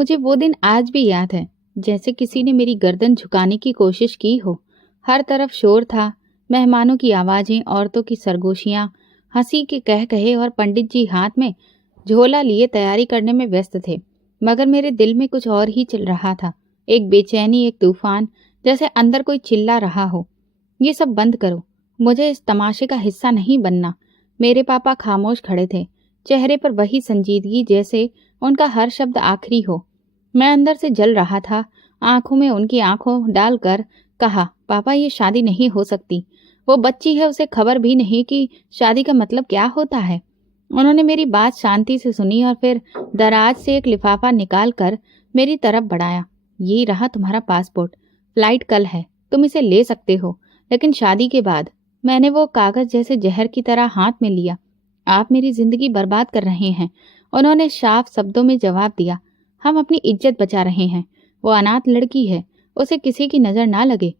मुझे वो दिन आज भी याद है, जैसे किसी ने मेरी गर्दन झुकाने की कोशिश की हो। हर तरफ शोर था, मेहमानों की आवाजें, औरतों की सरगोशियां, हंसी के कह कहे और पंडित जी हाथ में झोला लिए तैयारी करने में व्यस्त थे। मगर मेरे दिल में कुछ और ही चल रहा था, एक बेचैनी, एक तूफान, जैसे अंदर कोई चिल्ला रहा हो, ये सब बंद करो, मुझे इस तमाशे का हिस्सा नहीं बनना। मेरे पापा खामोश खड़े थे, चेहरे पर वही संजीदगी, जैसे उनका हर शब्द आखिरी हो। मैं अंदर से जल रहा था, आंखों में उनकी आंखों डालकर कहा, पापा ये शादी नहीं हो सकती। वो बच्ची है, उसे खबर भी नहीं कि शादी का मतलब क्या होता है। उन्होंने मेरी बात शांति से सुनी और फिर दराज से एक लिफाफा निकाल कर मेरी तरफ बढ़ाया। ये रहा तुम्हारा पासपोर्ट, फ्लाइट कल है, तुम इसे ले सकते हो, लेकिन शादी के बाद। मैंने वो कागज जैसे जहर की तरह हाथ में लिया। आप मेरी जिंदगी बर्बाद कर रहे हैं, उन्होंने साफ शब्दों में जवाब दिया। हम अपनी इज्जत बचा रहे हैं, वो अनाथ लड़की है, उसे किसी की नजर ना लगे।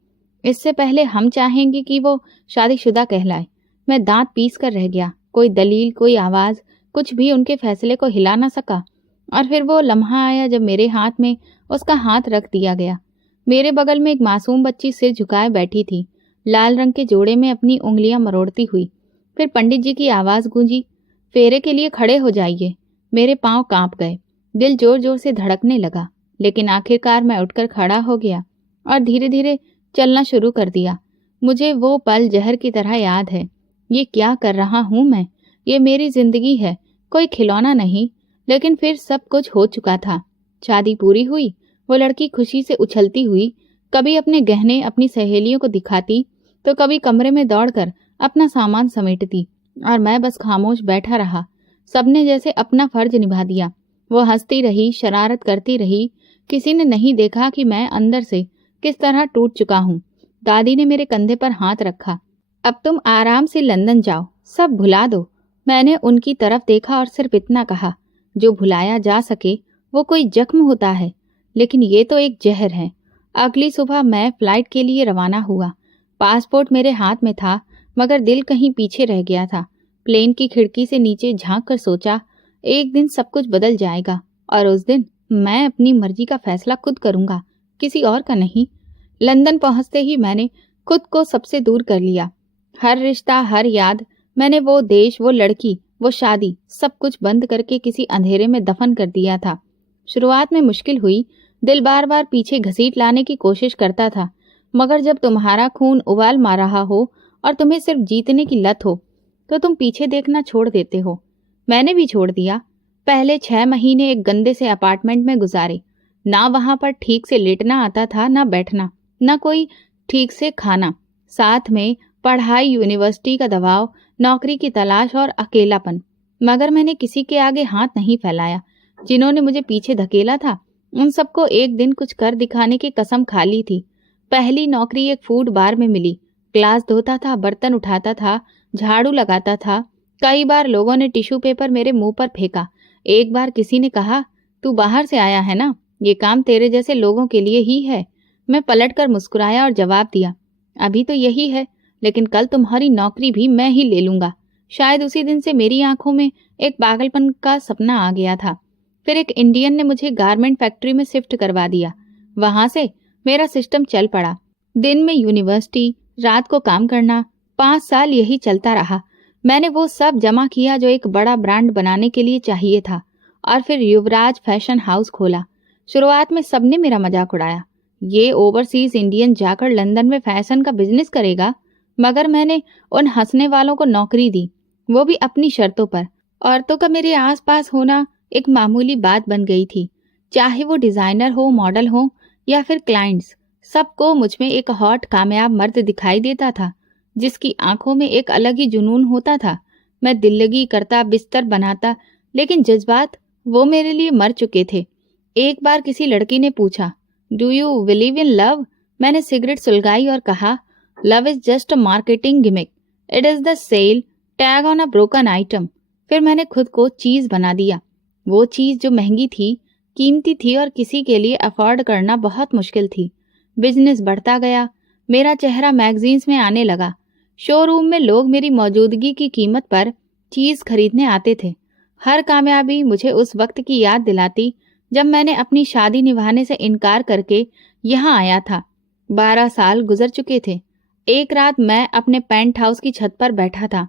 इससे पहले हम चाहेंगे कि वो शादीशुदा कहलाए। मैं दांत पीस कर रह गया, कोई दलील, कोई आवाज, कुछ भी उनके फैसले को हिला ना सका। और फिर वो लम्हा आया जब मेरे हाथ में उसका हाथ रख दिया गया। मेरे बगल में एक मासूम बच्ची सिर झुकाए बैठी थी, लाल रंग के जोड़े में अपनी उंगलियां मरोड़ती हुई। फिर पंडित जी की आवाज गूंजी, फेरे के लिए खड़े हो जाइए। मेरे पांव कांप गए, दिल जोर जोर से धड़कने लगा, लेकिन आखिरकार मैं उठकर खड़ा हो गया और धीरे धीरे चलना शुरू कर दिया। मुझे वो पल जहर की तरह याद है। ये क्या कर रहा हूं मैं? ये मेरी जिंदगी है, कोई खिलौना नहीं। लेकिन फिर सब कुछ हो चुका था। शादी पूरी हुई, वो लड़की खुशी से उछलती हुई कभी अपने गहने अपनी सहेलियों को दिखाती, तो कभी कमरे में दौड़कर अपना सामान समेटती, और मैं बस खामोश बैठा रहा। सबने जैसे अपना फर्ज निभा दिया। वो हंसती रही, शरारत करती रही। किसी ने नहीं देखा कि मैं अंदर से किस तरह टूट चुका हूँ। दादी ने मेरे कंधे पर हाथ रखा। अब तुम आराम से लंदन जाओ, सब भुला दो। मैंने उनकी तरफ देखा और सिर्फ इतना कहा, जो भुलाया जा सके वो कोई जख्म होता है, लेकिन ये तो एक जहर है। अगली सुबह मैं फ्लाइट के लिए रवाना हुआ। पासपोर्ट मेरे हाथ में था, मगर दिल कहीं पीछे रह गया था। प्लेन की खिड़की से नीचे झांक कर सोचा, एक दिन सब कुछ बदल जाएगा, और उस दिन मैं अपनी मर्जी का फैसला खुद करूंगा, किसी और का नहीं। लंदन पहुंचते ही मैंने खुद को सबसे दूर कर लिया। हर रिश्ता, हर याद, मैंने वो देश, वो लड़की, वो शादी, सब कुछ बंद करके किसी अंधेरे में दफन कर दिया था। शुरुआत में मुश्किल हुई, दिल बार बार पीछे घसीट लाने की कोशिश करता था, मगर जब तुम्हारा खून उबाल मार रहा हो और तुम्हें सिर्फ जीतने की लत हो, तो तुम पीछे देखना छोड़ देते हो। मैंने भी छोड़ दिया। पहले 6 महीने एक गंदे से अपार्टमेंट में गुजारे। ना वहां पर ठीक से लेटना आता था, ना बैठना, ना कोई ठीक से खाना। साथ में पढ़ाई, यूनिवर्सिटी का दबाव, नौकरी की तलाश और अकेलापन। मगर मैंने किसी के आगे हाथ नहीं फैलाया। जिन्होंने मुझे पीछे धकेला था, उन सबको एक दिन कुछ कर दिखाने की कसम खा ली थी। पहली नौकरी एक फूड बार में मिली। ग्लास धोता था, बर्तन उठाता था, झाड़ू लगाता था। कई बार लोगों ने टिश्यू पेपर मेरे मुंह पर फेंका। एक बार किसी ने कहा, तू बाहर से आया है ना, ये काम तेरे जैसे लोगों के लिए ही है। मैं पलटकर मुस्कुराया और जवाब दिया, अभी तो यही है, लेकिन कल तुम्हारी नौकरी भी मैं ही ले लूंगा। शायद उसी दिन से मेरी आंखों में एक पागलपन का सपना आ गया था। फिर एक इंडियन ने मुझे गारमेंट फैक्ट्री में शिफ्ट करवा दिया। वहां से मेरा सिस्टम चल पड़ा। दिन में यूनिवर्सिटी, रात को काम करना। 5 साल यही चलता रहा। मैंने वो सब जमा किया जो एक बड़ा ब्रांड बनाने के लिए चाहिए था, और फिर युवराज फैशन हाउस खोला। शुरुआत में सबने मेरा मजाक उड़ाया, ये ओवरसीज इंडियन जाकर लंदन में फैशन का बिजनेस करेगा। मगर मैंने उन हंसने वालों को नौकरी दी, वो भी अपनी शर्तों पर। औरतों का मेरे आसपास होना एक मामूली बात बन गई थी। चाहे वो डिजाइनर हो, मॉडल हो, या फिर क्लाइंट्स, सबको मुझ में एक हॉट कामयाब मर्द दिखाई देता था, जिसकी आंखों में एक अलग ही जुनून होता था। मैं दिल्लगी करता, बिस्तर बनाता, लेकिन जज्बात वो मेरे लिए मर चुके थे। एक बार किसी लड़की ने पूछा, do you believe in love? मैंने सिगरेट सुलगाई और कहा, love is just a marketing gimmick, it is the sale tag on a broken item. फिर मैंने खुद को चीज बना दिया, वो चीज जो महंगी थी, कीमती थी और किसी के लिए अफोर्ड करना बहुत मुश्किल थी। बिजनेस बढ़ता गया, मेरा चेहरा मैगजीन्स में आने लगा। शोरूम में लोग मेरी मौजूदगी की कीमत पर चीज खरीदने आते थे। हर कामयाबी मुझे उस वक्त की याद दिलाती जब मैंने अपनी शादी निभाने से इनकार करके यहाँ आया था। 12 साल गुजर चुके थे। एक रात मैं अपने पेंट हाउस की छत पर बैठा था,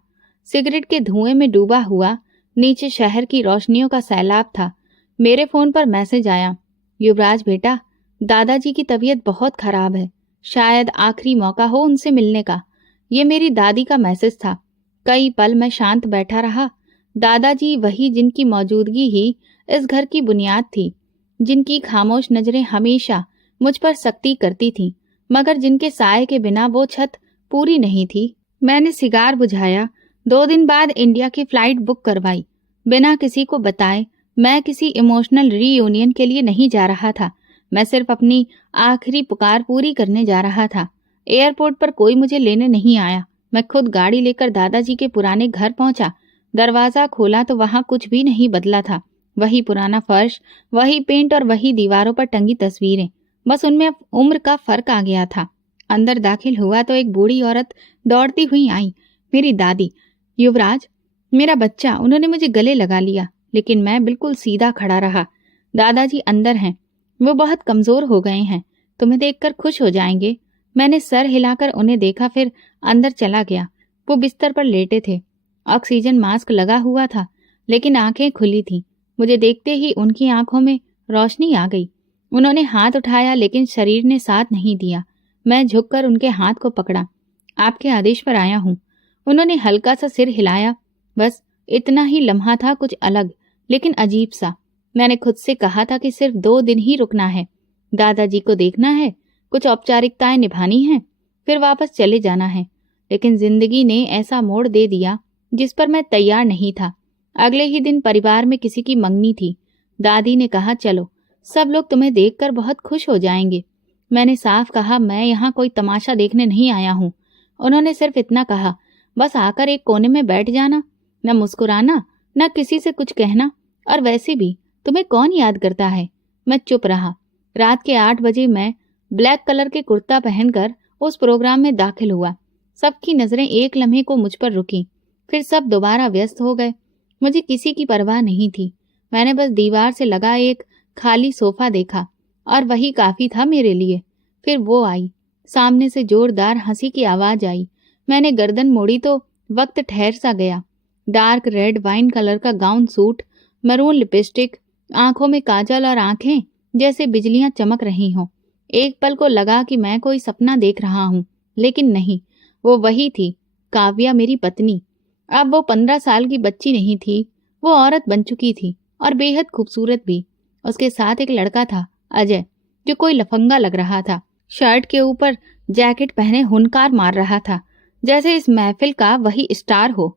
सिगरेट के धुएं में डूबा हुआ। नीचे शहर की रोशनियों का सैलाब था। मेरे फोन पर मैसेज आया, युवराज बेटा, दादाजी की तबीयत बहुत खराब है, शायद आखिरी मौका हो उनसे मिलने का। ये मेरी दादी का मैसेज था। कई पल मैं शांत बैठा रहा। दादाजी वही जिनकी मौजूदगी ही इस घर की बुनियाद थी, जिनकी खामोश नजरें हमेशा मुझ पर सख्ती करती थीं, मगर जिनके साए के बिना वो छत पूरी नहीं थी। मैंने सिगार बुझाया। 2 दिन बाद इंडिया की फ्लाइट बुक करवाई। बिना किसी को बताए मैं किसी इमोशनल रीयूनियन के लिए नहीं जा रहा था। मैं सिर्फ अपनी आखिरी पुकार पूरी करने जा रहा था। एयरपोर्ट पर कोई मुझे लेने नहीं आया। मैं खुद गाड़ी लेकर दादाजी के पुराने घर पहुंचा। दरवाजा खोला तो वहां कुछ भी नहीं बदला था। वही पुराना फर्श, वही पेंट और वही दीवारों पर टंगी तस्वीरें। बस उनमें अब उम्र का फर्क आ गया था। अंदर दाखिल हुआ तो एक बूढ़ी औरत दौड़ती हुई आई। मेरी दादी। युवराज, मेरा बच्चा। उन्होंने मुझे गले लगा लिया, लेकिन मैं बिल्कुल सीधा खड़ा रहा। दादाजी अंदर हैं, वो बहुत कमजोर हो गए हैं, तुम्हें देखकर खुश हो जाएंगे। मैंने सर हिलाकर उन्हें देखा, फिर अंदर चला गया। वो बिस्तर पर लेटे थे। ऑक्सीजन मास्क लगा हुआ था, लेकिन आंखें खुली थीं। मुझे देखते ही उनकी आंखों में रोशनी आ गई। उन्होंने हाथ उठाया, लेकिन शरीर ने साथ नहीं दिया। मैं झुककर उनके हाथ को पकड़ा। आपके आदेश पर आया हूं। उन्होंने हल्का सा सिर हिलाया। बस इतना ही लम्हा था, कुछ अलग लेकिन अजीब सा। मैंने खुद से कहा था कि सिर्फ 2 दिन ही रुकना है, दादाजी को देखना है, कुछ औपचारिकताएं निभानी हैं, फिर वापस चले जाना है। लेकिन जिंदगी ने ऐसा मोड़ दे दिया जिस पर मैं तैयार नहीं था। अगले ही दिन परिवार में किसी की मंगनी थी। दादी ने कहा, चलो, सब लोग तुम्हें देखकर बहुत खुश हो जाएंगे। मैंने साफ कहा, मैं यहाँ कोई तमाशा देखने नहीं आया हूँ। उन्होंने सिर्फ इतना कहा, बस आकर एक कोने में बैठ जाना, न मुस्कुराना, न किसी से कुछ कहना, और वैसे भी तुम्हें कौन याद करता है। मैं चुप रहा। रात के 8 बजे मैं ब्लैक कलर के कुर्ता पहनकर उस प्रोग्राम में दाखिल हुआ। सबकी नजरें एक लम्हे को मुझ पर रुकी, फिर सब दोबारा व्यस्त हो गए। मुझे किसी की परवाह नहीं थी। मैंने बस दीवार से लगा एक खाली सोफा देखा, और वही काफी था मेरे लिए। फिर वो आई। सामने से जोरदार हंसी की आवाज आई। मैंने गर्दन मोड़ी तो वक्त ठहर सा गया। डार्क रेड वाइन कलर का गाउन सूट, मरून लिपस्टिक, आंखों में काजल और आंखें जैसे बिजलियां चमक रही हों। एक पल को लगा कि मैं कोई सपना देख रहा हूं, लेकिन नहीं, वो वही थी, काव्या, मेरी पत्नी। अब वो 15 साल की बच्ची नहीं थी, वो औरत बन चुकी थी, और बेहद खूबसूरत भी। उसके साथ एक लड़का था, अजय, जो कोई लफंगा लग रहा था। शर्ट के ऊपर जैकेट पहने हुनकार मार रहा था, जैसे इस महफिल का वही स्टार हो।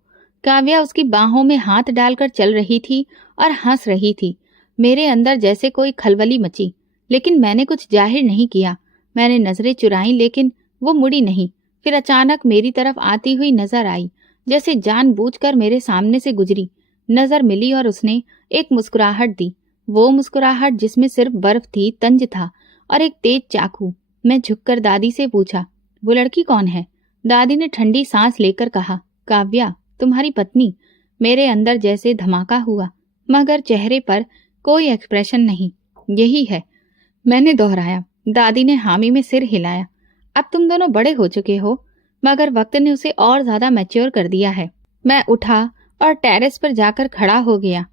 काव्या उसकी बाहों में हाथ डालकर चल रही थी और हंस रही थी। मेरे अंदर जैसे कोई खलबली मची, लेकिन मैंने कुछ जाहिर नहीं किया। मैंने नजरें चुराई, लेकिन वो मुड़ी नहीं। फिर अचानक मेरी तरफ आती हुई नजर आई, जैसे जानबूझकर मेरे सामने से गुजरी। नजर मिली और उसने एक मुस्कुराहट दी। वो मुस्कुराहट जिसमें सिर्फ बर्फ थी, तंज था, और एक तेज चाकू। मैं झुककर दादी से पूछा, वो लड़की कौन है? दादी ने ठंडी सांस लेकर कहा, काव्या, तुम्हारी पत्नी। मेरे अंदर जैसे धमाका हुआ, मगर चेहरे पर कोई एक्सप्रेशन नहीं। यही है, मैंने दोहराया। दादी ने हामी में सिर हिलाया। अब तुम दोनों बड़े हो चुके हो, मगर वक्त ने उसे और ज्यादा मैच्योर कर दिया है। मैं उठा और टेरेस पर जाकर खड़ा हो गया।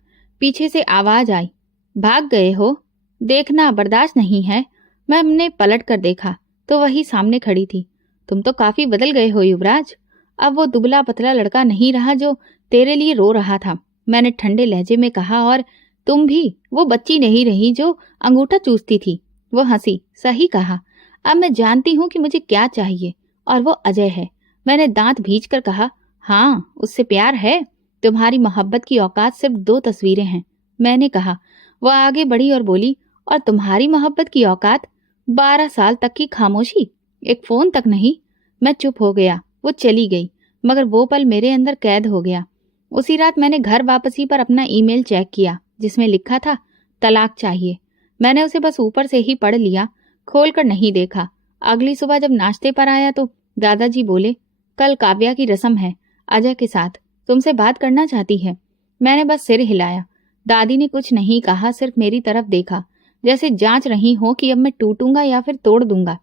पीछे से आवाज आई, भाग गए हो? देखना बर्दाश्त नहीं है। मैंने पलट कर देखा तो वही सामने खड़ी थी। तुम तो काफी बदल गए हो युवराज। अब वो दुबला पतला लड़का नहीं रहा जो तेरे लिए रो रहा था, मैंने ठंडे लहजे में कहा। और तुम भी वो बच्ची नहीं रही जो अंगूठा चूसती थी। वो हंसी। सही कहा। अब मैं जानती हूँ कि मुझे क्या चाहिए, और वो अजय है। मैंने दांत भींचकर कहा, हाँ, उससे प्यार है। तुम्हारी मोहब्बत की औकात सिर्फ 2 तस्वीरें हैं, मैंने कहा। वह आगे बढ़ी और बोली, और तुम्हारी मोहब्बत की औकात 12 साल तक की खामोशी, एक फोन तक नहीं। मैं चुप हो गया। वो चली गई, मगर वो पल मेरे अंदर कैद हो गया। उसी रात मैंने घर वापसी पर अपना ईमेल चेक किया, जिसमें लिखा था, तलाक चाहिए। मैंने उसे बस ऊपर से ही पढ़ लिया, खोलकर नहीं देखा। अगली सुबह जब नाश्ते पर आया तो दादाजी बोले, कल काव्या की रस्म है, अजय के साथ, तुमसे बात करना चाहती है। मैंने बस सिर हिलाया। दादी ने कुछ नहीं कहा, सिर्फ मेरी तरफ देखा, जैसे जांच रही हो कि अब मैं टूटूंगा या फिर तोड़ दूंगा।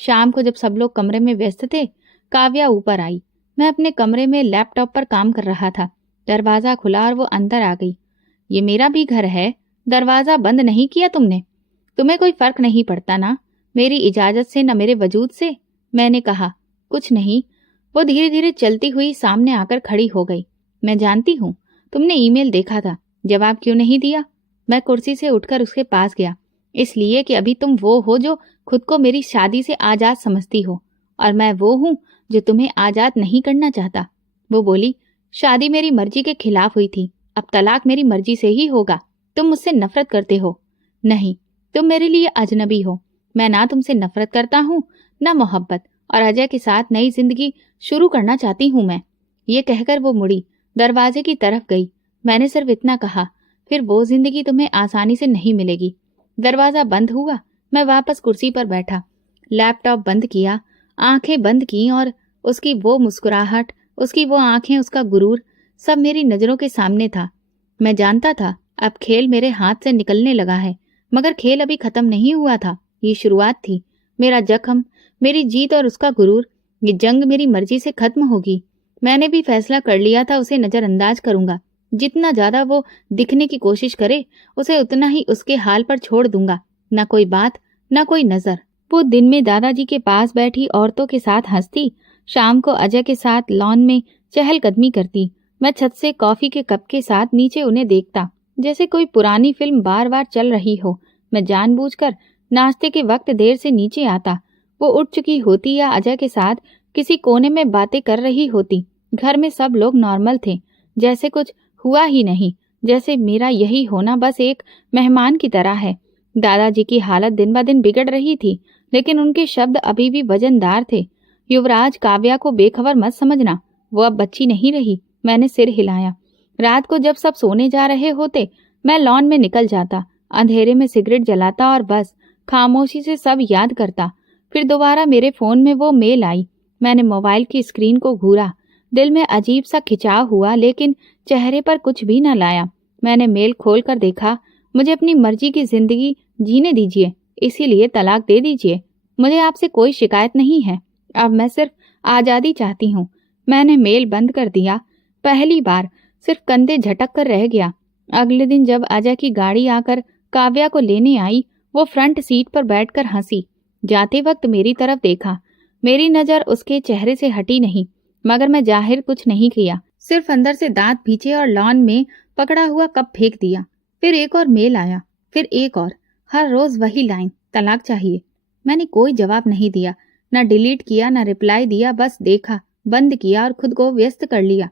शाम को जब सब लोग कमरे में व्यस्त थे, काव्या ऊपर आई। मैं अपने कमरे में लैपटॉप पर काम कर रहा था। दरवाजा खुला और वो अंदर आ गई। ये मेरा भी घर है, दरवाजा बंद नहीं किया तुमने? तुम्हें कोई फर्क नहीं पड़ता ना, मेरी इजाजत से न मेरे वजूद से? मैंने कहा, कुछ नहीं। वो धीरे धीरे चलती हुई सामने आकर खड़ी हो गई। मैं जानती हूँ तुमने ईमेल देखा था, जवाब क्यों नहीं दिया? मैं कुर्सी से उठकर उसके पास गया। इसलिए कि अभी तुम वो हो जो खुद को मेरी शादी से आजाद समझती हो, और मैं वो हूँ जो तुम्हें आजाद नहीं करना चाहता। वो बोली, शादी मेरी मर्जी के खिलाफ हुई थी, अब तलाक मेरी मर्जी से ही होगा। तुम मुझसे नफरत करते हो? नहीं, तुम मेरे लिए अजनबी हो। मैं ना तुमसे नफरत करता हूँ, ना मोहब्बत, और अजय के साथ नई जिंदगी शुरू करना चाहती हूँ मैं। ये कहकर वो मुड़ी, दरवाजे की तरफ गई। मैंने सिर्फ इतना कहा, फिर वो जिंदगी तुम्हें आसानी से नहीं मिलेगी। दरवाजा बंद हुआ। मैं वापस कुर्सी पर बैठा, लैपटॉप बंद किया, आंखें बंद की, और उसकी वो मुस्कुराहट, उसकी वो आंखें, उसका गुरूर, सब मेरी नजरों के सामने था। मैं जानता था अब खेल मेरे हाथ से निकलने लगा है, मगर खेल अभी खत्म नहीं हुआ था। ये शुरुआत थी। मेरा जख्म, मेरी जीत और उसका गुरूर, ये जंग मेरी मर्जी से खत्म होगी। मैंने भी फैसला कर लिया था, उसे नजरअंदाज करूंगा। जितना ज्यादा वो दिखने की कोशिश करे, उसे उतना ही उसके हाल पर छोड़ दूंगा। न कोई बात, न कोई नजर। वो दिन में दादाजी के पास बैठी औरतों के साथ हंसती, शाम को अजय के साथ लॉन में चहलकदमी करती। मैं छत से कॉफी के कप के साथ नीचे उन्हें देखता, जैसे कोई पुरानी फिल्म बार बार चल रही हो। मैं जानबूझकर नाश्ते के वक्त देर से नीचे आता। वो उठ चुकी होती या अजय के साथ किसी कोने में बातें कर रही होती। घर में सब लोग नॉर्मल थे, जैसे कुछ हुआ ही नहीं, जैसे मेरा यही होना बस एक मेहमान की तरह है। दादाजी की हालत दिन ब दिन बिगड़ रही थी, लेकिन उनके शब्द अभी भी वजनदार थे। युवराज, काव्या को बेखबर मत समझना, वो अब बच्ची नहीं रही। मैंने सिर हिलाया। रात को जब सब सोने जा रहे होते, मैं लॉन में निकल जाता, अंधेरे में सिगरेट जलाता और बस खामोशी से सब याद करता। फिर दोबारा मेरे फोन में वो मेल आई। मैंने मोबाइल की स्क्रीन को घूरा। दिल में अजीब सा खिंचाव हुआ, लेकिन चेहरे पर कुछ भी न लाया। मैंने मेल खोल कर देखा। मुझे अपनी मर्जी की जिंदगी जीने दीजिए, इसीलिए तलाक दे दीजिए। मुझे आपसे कोई शिकायत नहीं है, अब मैं सिर्फ आज़ादी चाहती हूँ। मैंने मेल बंद कर दिया। पहली बार सिर्फ कंधे झटक कर रह गया। अगले दिन जब अजय की गाड़ी आकर काव्या को लेने आई, वो फ्रंट सीट पर बैठकर हंसी। जाते वक्त मेरी तरफ देखा। मेरी नजर उसके चेहरे से हटी नहीं, मगर मैं जाहिर कुछ नहीं किया, सिर्फ अंदर से दांत भींचे और लॉन में पकड़ा हुआ कप फेंक दिया। फिर एक और मेल आया, फिर एक और, हर रोज वही लाइन, तलाक चाहिए। मैंने कोई जवाब नहीं दिया, न डिलीट किया, न रिप्लाई दिया, बस देखा, बंद किया और खुद को व्यस्त कर लिया।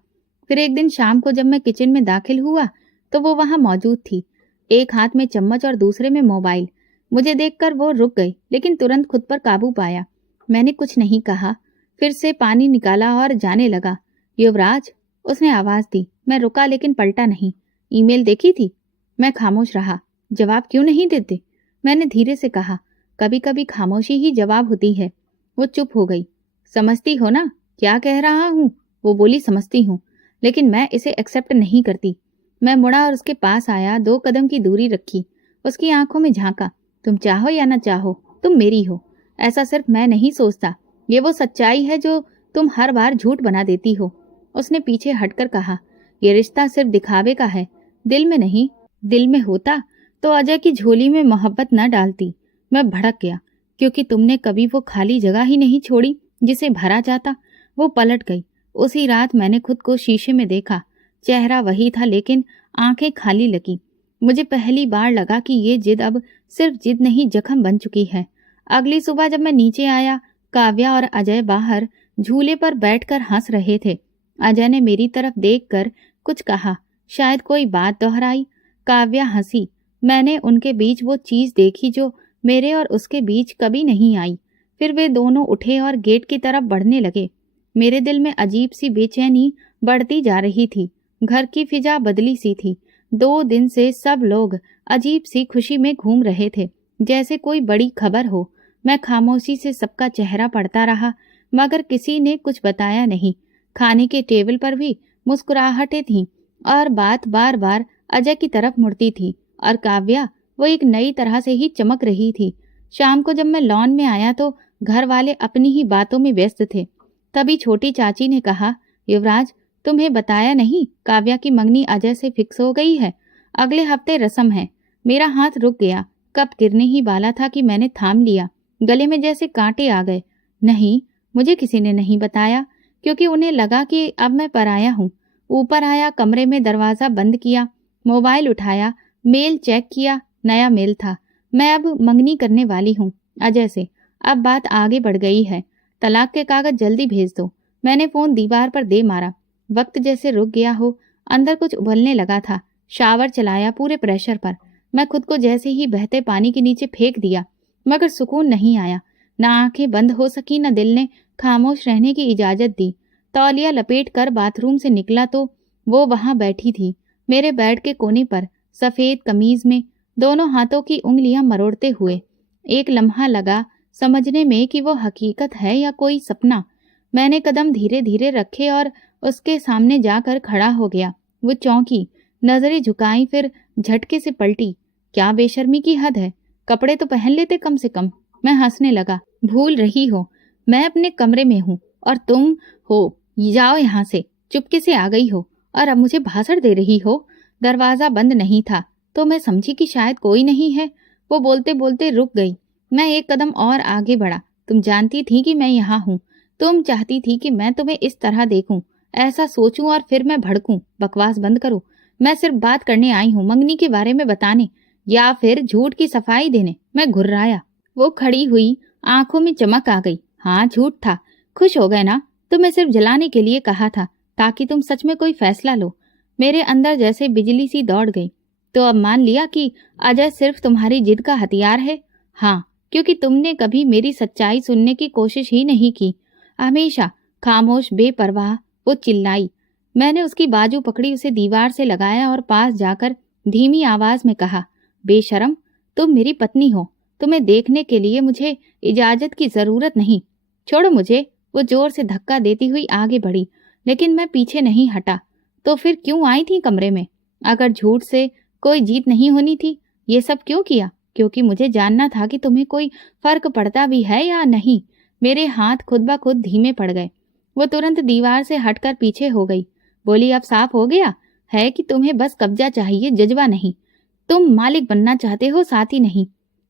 फिर एक दिन शाम को जब मैं किचन में दाखिल हुआ, तो वो वहां मौजूद थी, एक हाथ में चम्मच और दूसरे में मोबाइल। मुझे देखकर वो रुक गई, लेकिन तुरंत खुद पर काबू पाया। मैंने कुछ नहीं कहा, फिर से पानी निकाला और जाने लगा। युवराज, उसने आवाज दी। मैं रुका, लेकिन पलटा नहीं। ईमेल देखी थी? मैं खामोश रहा। जवाब क्यों नहीं देते? मैंने धीरे से कहा। कभी कभी खामोशी ही जवाब होती है। वो चुप हो गई। समझती हो ना क्या कह रहा हूँ? वो बोली, समझती हूँ, लेकिन मैं इसे एक्सेप्ट नहीं करती। मैं मुड़ा और उसके पास आया, 2 कदम की दूरी रखी, उसकी आंखों में झांका। तुम चाहो या न चाहो, तुम मेरी हो। ऐसा सिर्फ मैं नहीं सोचता, ये वो सच्चाई है जो तुम हर बार झूठ बना देती हो। उसने पीछे हटकर कहा, ये रिश्ता सिर्फ दिखावे का है, दिल में नहीं। दिल में होता तो अजय की झोली में मोहब्बत न डालती। मैं भड़क गया, क्योंकि तुमने कभी वो खाली जगह ही नहीं छोड़ी जिसे भरा जाता। वो पलट गई। उसी रात मैंने खुद को शीशे में देखा। चेहरा वही था, लेकिन आंखें खाली लगी। मुझे पहली बार लगा कि ये जिद अब सिर्फ जिद नहीं, जख्म बन चुकी है। अगली सुबह जब मैं नीचे आया, काव्या और अजय बाहर झूले पर बैठकर हंस रहे थे। अजय ने मेरी तरफ देखकर कुछ कहा, शायद कोई बात दोहराई। काव्या हंसी। मैंने उनके बीच वो चीज देखी जो मेरे और उसके बीच कभी नहीं आई। फिर वे दोनों उठे और गेट की तरफ बढ़ने लगे। मेरे दिल में अजीब सी बेचैनी बढ़ती जा रही थी। घर की फिजा बदली सी थी। 2 दिन से सब लोग अजीब सी खुशी में घूम रहे थे, जैसे कोई बड़ी खबर हो। मैं खामोशी से सबका चेहरा पढ़ता रहा, मगर किसी ने कुछ बताया नहीं। खाने के टेबल पर भी मुस्कुराहटें थीं और बात बार बार अजय की तरफ मुड़ती थी और काव्या वो एक नई तरह से ही चमक रही थी। शाम को जब मैं लॉन में आया तो घर वाले अपनी ही बातों में व्यस्त थे। तभी छोटी चाची ने कहा, युवराज तुम्हें बताया नहीं, काव्या की मंगनी अजय से फिक्स हो गई है। अगले हफ्ते रस्म है। मेरा हाथ रुक गया, कप गिरने ही वाला था कि मैंने थाम लिया। गले में जैसे कांटे आ गए। नहीं, मुझे किसी ने नहीं बताया, क्योंकि उन्हें लगा कि अब मैं पराया हूँ। ऊपर आया, कमरे में दरवाजा बंद किया, मोबाइल उठाया, मेल चेक किया। नया मेल था। मैं अब मंगनी करने वाली हूँ अजय से। अब बात आगे बढ़ गई है। तलाक के कागज जल्दी भेज दो। मैंने फोन दीवार पर दे मारा। वक्त जैसे रुक गया हो, अंदर कुछ उबलने लगा था। शावर चलाया पूरे प्रेशर पर। मैं खुद को जैसे ही बहते पानी के नीचे फेंक दिया, मगर सुकून नहीं आया। ना आंखें बंद हो सकी, न दिल ने खामोश रहने की इजाजत दी। तौलिया लपेट कर बाथरूम से निकला तो वो वहां बैठी थी, मेरे बेड के कोने पर, सफेद कमीज में, दोनों हाथों की उंगलियां मरोड़ते हुए। एक लम्हा लगा समझने में कि वो हकीकत है या कोई सपना। मैंने कदम धीरे धीरे रखे और उसके सामने जाकर खड़ा हो गया। वो चौंकी, नजरें झुकाई, फिर झटके से पलटी। क्या बेशर्मी की हद है, कपड़े तो पहन लेते कम से कम। मैं हंसने लगा। भूल रही हो, मैं अपने कमरे में हूँ और तुम हो, जाओ यहाँ से। चुपके से आ गई हो और अब मुझे भाषण दे रही हो। दरवाजा बंद नहीं था तो मैं समझी कि शायद कोई नहीं है। वो बोलते बोलते रुक गई। मैं एक कदम और आगे बढ़ा। तुम जानती थी कि मैं यहाँ हूँ। तुम चाहती थी कि मैं तुम्हें इस तरह देखूं, ऐसा सोचूं और फिर मैं भड़कूं। बकवास बंद करो। मैं सिर्फ बात करने आई हूँ, मंगनी के बारे में बताने या फिर झूठ की सफाई देने। मैं घुर्राया। वो खड़ी हुई, आंखों में चमक आ गई। हाँ, झूठ था। खुश हो गए ना? तुम्हें सिर्फ जलाने के लिए कहा था, ताकि तुम सच में कोई फैसला लो। मेरे अंदर जैसे बिजली सी दौड़ गई। तो अब मान लिया कि अजय सिर्फ तुम्हारी जिद का हथियार है? हाँ, क्योंकि तुमने कभी मेरी सच्चाई सुनने की कोशिश ही नहीं की। हमेशा खामोश, बेपरवाह। वो चिल्लाई। मैंने उसकी बाजू पकड़ी, उसे दीवार से लगाया और पास जाकर धीमी आवाज में कहा, बेशरम, तुम मेरी पत्नी हो। तुम्हें देखने के लिए मुझे इजाजत की जरूरत नहीं। छोड़ो मुझे। वो जोर से धक्का देती हुई आगे बढ़ी, लेकिन मैं पीछे नहीं हटा। तो फिर क्यों आई थी कमरे में? अगर झूठ से कोई जीत नहीं होनी थी, ये सब क्यों किया? क्योंकि मुझे जानना था कि तुम्हें कोई फर्क पड़ता भी है या नहीं। मेरे हाथ खुद ब खुद धीमे पड़ गए। वो तुरंत दीवार से हटकर पीछे हो गई। बोली, अब साफ हो गया है कि तुम्हें बस कब्जा चाहिए, जज्बा नहीं। तुम मालिक बनना चाहते हो, साथी नहीं।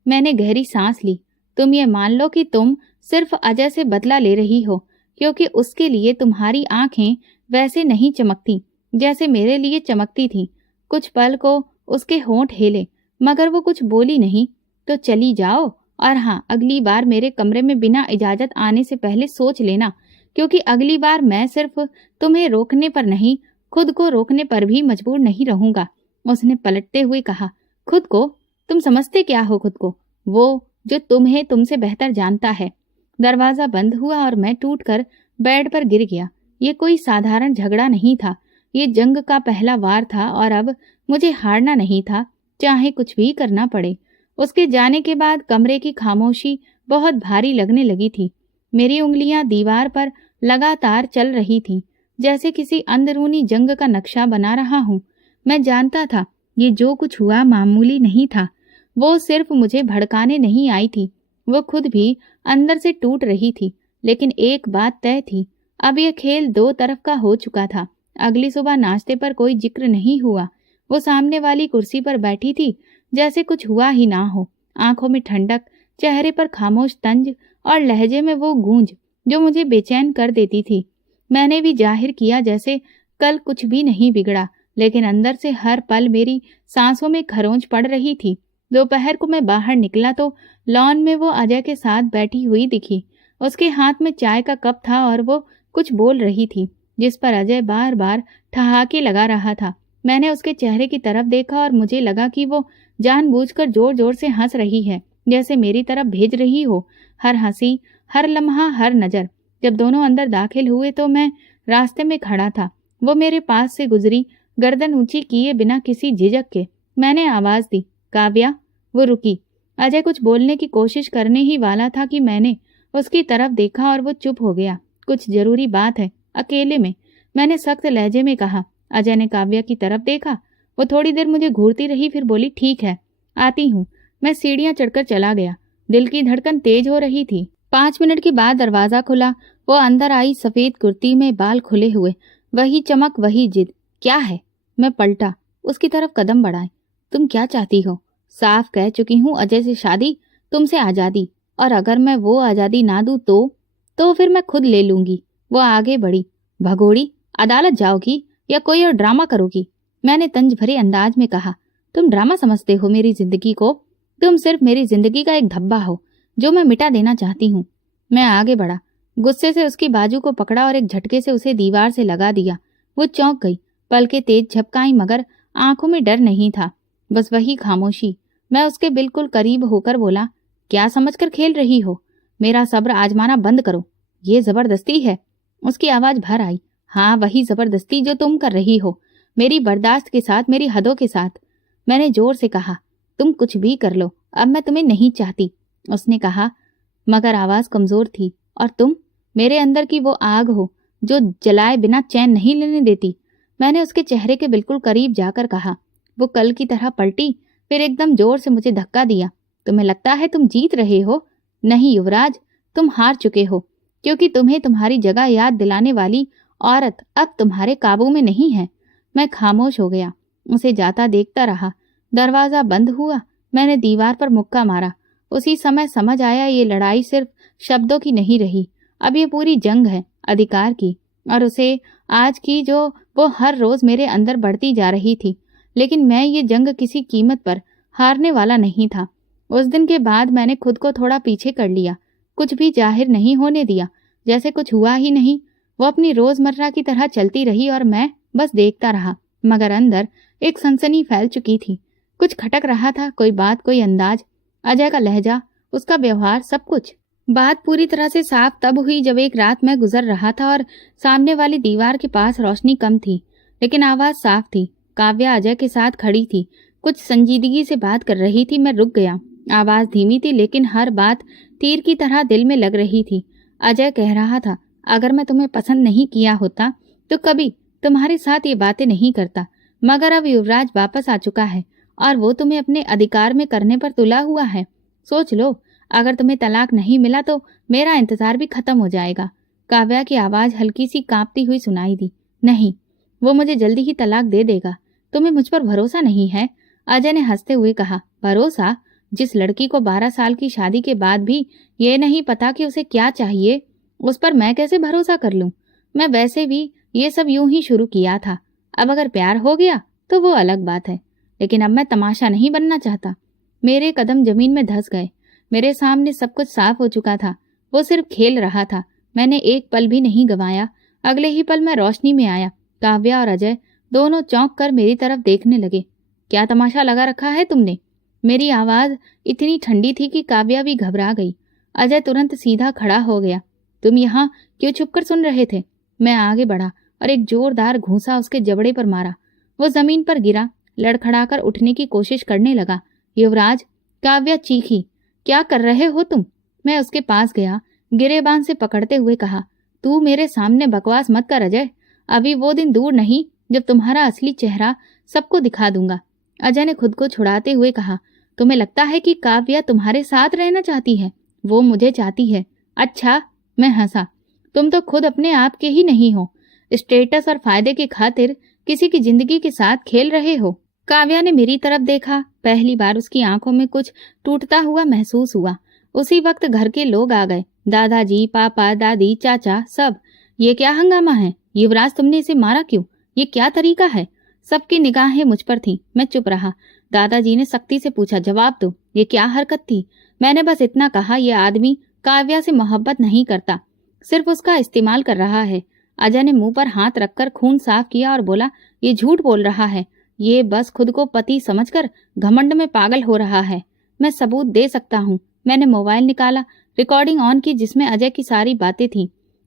मैंने गहरी सांस ली। तुम ये मान लो कि तुम सिर्फ अजय से बदला ले रही हो, क्योंकि उसके लिए तुम्हारी आंखें वैसे नहीं चमकती जैसे मेरे लिए चमकती थी। कुछ पल को उसके होंठ हिले, मगर वो कुछ बोली नहीं। तो चली जाओ, और हाँ, अगली बार मेरे कमरे में बिना इजाजत आने से पहले सोच लेना, क्योंकि अगली बार मैं सिर्फ तुम्हें रोकने पर नहीं, खुद को रोकने पर भी मजबूर नहीं रहूंगा। उसने पलटते हुए कहा, खुद को? तुम समझते क्या हो खुद को? वो जो तुम्हें तुमसे बेहतर जानता है। दरवाजा बंद हुआ और मैं टूटकर बेड पर गिर गया। ये कोई साधारण झगड़ा नहीं था, ये जंग का पहला वार था और अब मुझे हारना नहीं था, चाहे कुछ भी करना पड़े। उसके जाने के बाद कमरे की खामोशी बहुत भारी लगने लगी थी। मेरी उंगलियां दीवार पर लगातार चल रही थीं, जैसे किसी अंदरूनी जंग का नक्शा बना रहा हूं। मैं जानता था ये जो कुछ हुआ मामूली नहीं था। वो सिर्फ मुझे भड़काने नहीं आई थी, वो खुद भी अंदर से टूट रही थी। लेकिन एक बात तय थी, अब यह खेल दो तरफ का हो चुका था। अगली सुबह नाश्ते पर कोई जिक्र नहीं हुआ। वो सामने वाली कुर्सी पर बैठी थी जैसे कुछ हुआ ही ना हो। आंखों में ठंडक, चेहरे पर खामोश तंज और लहजे में वो गूंज जो मुझे बेचैन कर देती थी। मैंने भी जाहिर किया जैसे कल कुछ भी नहीं बिगड़ा, लेकिन अंदर से हर पल मेरी सांसों में खरोंच पड़ रही थी। दोपहर को मैं बाहर निकला तो लॉन में वो अजय के साथ बैठी हुई दिखी। उसके हाथ में चाय का कप था और वो कुछ बोल रही थी, जिस पर अजय बार बार ठहाके लगा रहा था। मैंने उसके चेहरे की तरफ देखा और मुझे लगा कि वो जानबूझकर जोर जोर से हंस रही है, जैसे मेरी तरफ भेज रही हो हर हंसी, हर लम्हा, हर नजर। जब दोनों अंदर दाखिल हुए तो मैं रास्ते में खड़ा था। वो मेरे पास से गुजरी, गर्दन ऊंची किए बिना किसी झिझक के। मैंने आवाज दी, काव्या। वो रुकी। अजय कुछ बोलने की कोशिश करने ही वाला था कि मैंने उसकी तरफ देखा और वो चुप हो गया। कुछ जरूरी बात है, अकेले में, मैंने सख्त लहजे में कहा। अजय ने काव्या की तरफ देखा वो थोड़ी देर मुझे घूरती रही, फिर बोली, ठीक है, आती हूँ। मैं सीढ़ियाँ चढ़कर चला गया। दिल की धड़कन तेज हो रही थी। 5 मिनट के बाद दरवाजा खुला। वो अंदर आई, सफेद कुर्ती में, बाल खुले हुए, वही चमक, वही जिद। क्या है? मैं पलटा, उसकी तरफ कदम बढ़ाए। तुम क्या चाहती हो? साफ कह चुकी हूँ, अजय से शादी, तुमसे आजादी। और अगर मैं वो आजादी ना दूं तो फिर मैं खुद ले लूंगी। वो आगे बढ़ी। भगोड़ी, अदालत जाओगी या कोई और ड्रामा करोगी? मैंने तंज भरे अंदाज में कहा। तुम ड्रामा समझते हो मेरी जिंदगी को? तुम सिर्फ मेरी जिंदगी का एक धब्बा हो जो मैं मिटा देना चाहती हूँ। मैं आगे बढ़ा, गुस्से से उसकी बाजू को पकड़ा और एक झटके से उसे दीवार से लगा दिया। वो चौंक गई, पलकें तेज झपकाई, मगर आंखों में डर नहीं था, बस वही खामोशी। मैं उसके बिल्कुल करीब होकर बोला, क्या समझकर खेल रही हो? मेरा सब्र आजमाना बंद करो। ये जबरदस्ती है। उसकी आवाज भर आई। हाँ, वही जबरदस्ती जो तुम कर रही हो, मेरी बर्दाश्त के साथ, मेरी हदों के साथ। मैंने जोर से कहा, तुम कुछ भी कर लो, अब मैं तुम्हें नहीं चाहती। उसने कहा, मगर आवाज कमजोर थी। और तुम मेरे अंदर की वो आग हो जो जलाए बिना चैन नहीं लेने देती। मैंने उसके चेहरे के बिल्कुल करीब जाकर कहा। वो कल की तरह पलटी, फिर एकदम जोर से मुझे धक्का दिया। तुम्हें लगता है तुम जीत रहे हो? नहीं युवराज, तुम हार चुके हो, क्योंकि तुम्हें तुम्हारी जगह याद दिलाने वाली औरत अब तुम्हारे काबू में नहीं है। मैं खामोश हो गया, उसे जाता देखता रहा। दरवाजा बंद हुआ। मैंने दीवार पर मुक्का मारा। उसी समय समझ आया, ये लड़ाई सिर्फ शब्दों की नहीं रही, अब ये पूरी जंग है, अधिकार की। और उसे आज की जो वो हर रोज मेरे अंदर बढ़ती जा रही थी। लेकिन मैं ये जंग किसी कीमत पर हारने वाला नहीं था। उस दिन के बाद मैंने खुद को थोड़ा पीछे कर लिया, कुछ भी जाहिर नहीं होने दिया, जैसे कुछ हुआ ही नहीं। वो अपनी रोजमर्रा की तरह चलती रही और मैं बस देखता रहा, मगर अंदर एक सनसनी फैल चुकी थी। कुछ खटक रहा था, कोई बात, कोई अंदाज, अजय का लहजा, उसका व्यवहार, सब कुछ। बात पूरी तरह से साफ तब हुई जब एक रात मैं गुजर रहा था और सामने वाली दीवार के पास रोशनी कम थी, लेकिन आवाज साफ थी। काव्या अजय के साथ खड़ी थी, कुछ संजीदगी से बात कर रही थी। मैं रुक गया। आवाज धीमी थी, लेकिन हर बात तीर की तरह दिल में लग रही थी। अजय कह रहा था, अगर मैं तुम्हें पसंद नहीं किया होता तो कभी तुम्हारे साथ ये बातें नहीं करता, मगर अब युवराज वापस आ चुका है और वो तुम्हें अपने अधिकार में करने पर तुला हुआ है। सोच लो, अगर तुम्हें तलाक नहीं मिला तो मेरा इंतजार भी खत्म हो जाएगा। काव्या की आवाज हल्की सी कांपती हुई सुनाई दी। नहीं, वो मुझे जल्दी ही तलाक दे देगा। तुम्हें मुझ पर भरोसा नहीं है? अजय ने हंसते हुए कहा। भरोसा? जिस लड़की को 12 साल की शादी के बाद भी ये नहीं पता कि उसे क्या चाहिए, उस पर मैं कैसे भरोसा कर लूं? मैं वैसे भी ये सब यूं ही शुरू किया था। अब अगर प्यार हो गया तो वो अलग बात है, लेकिन अब मैं तमाशा नहीं बनना चाहता। मेरे कदम जमीन में धंस गए। मेरे सामने सब कुछ साफ हो चुका था। वो सिर्फ खेल रहा था। मैंने एक पल भी नहीं गंवाया। अगले ही पल मैं रोशनी में आया। काव्या और अजय दोनों चौंक कर मेरी तरफ देखने लगे। क्या तमाशा लगा रखा है तुमने? मेरी आवाज इतनी ठंडी थी कि काव्या भी घबरा गई। अजय तुरंत सीधा खड़ा हो गया। तुम यहाँ क्यों छुपकर सुन रहे थे? मैं आगे बढ़ा और एक जोरदार घूंसा उसके जबड़े पर मारा। वो जमीन पर गिरा, लड़खड़ाकर उठने की कोशिश करने लगा। युवराज, काव्या चीखी, क्या कर रहे हो तुम? मैं उसके पास गया, गिरेबान से पकड़ते हुए कहा, तू मेरे सामने बकवास मत कर अजय। अभी वो दिन दूर नहीं जब तुम्हारा असली चेहरा सबको दिखा दूंगा। अजय ने खुद को छुड़ाते हुए कहा, तुम्हें लगता है कि काव्या तुम्हारे साथ रहना चाहती है? वो मुझे चाहती है। अच्छा, मैं हंसा। तुम तो खुद अपने आप के ही नहीं हो। स्टेटस और फायदे की खातिर किसी की जिंदगी के साथ खेल रहे हो। काव्या ने मेरी तरफ देखा। पहली बार उसकी आंखों में कुछ टूटता हुआ महसूस हुआ। उसी वक्त घर के लोग आ गए, दादाजी, पापा, दादी, चाचा, सब। ये क्या हंगामा है? युवराज, तुमने इसे मारा क्यों? ये क्या तरीका है? सबकी निगाहें मुझ पर थीं। मैं चुप रहा। दादाजी ने सख्ती से पूछा, जवाब दो, ये क्या हरकत थी? मैंने बस इतना कहा, यह आदमी काव्या से मोहब्बत नहीं करता, सिर्फ उसका इस्तेमाल कर रहा है। अजय ने मुंह पर हाथ रखकर खून साफ किया और बोला, ये झूठ बोल रहा है। ये बस खुद को पति समझकर घमंड में पागल हो रहा है। मैं सबूत दे सकता हूँ। मैंने मोबाइल निकाला, रिकॉर्डिंग ऑन की जिसमें अजय की सारी बातें थीं।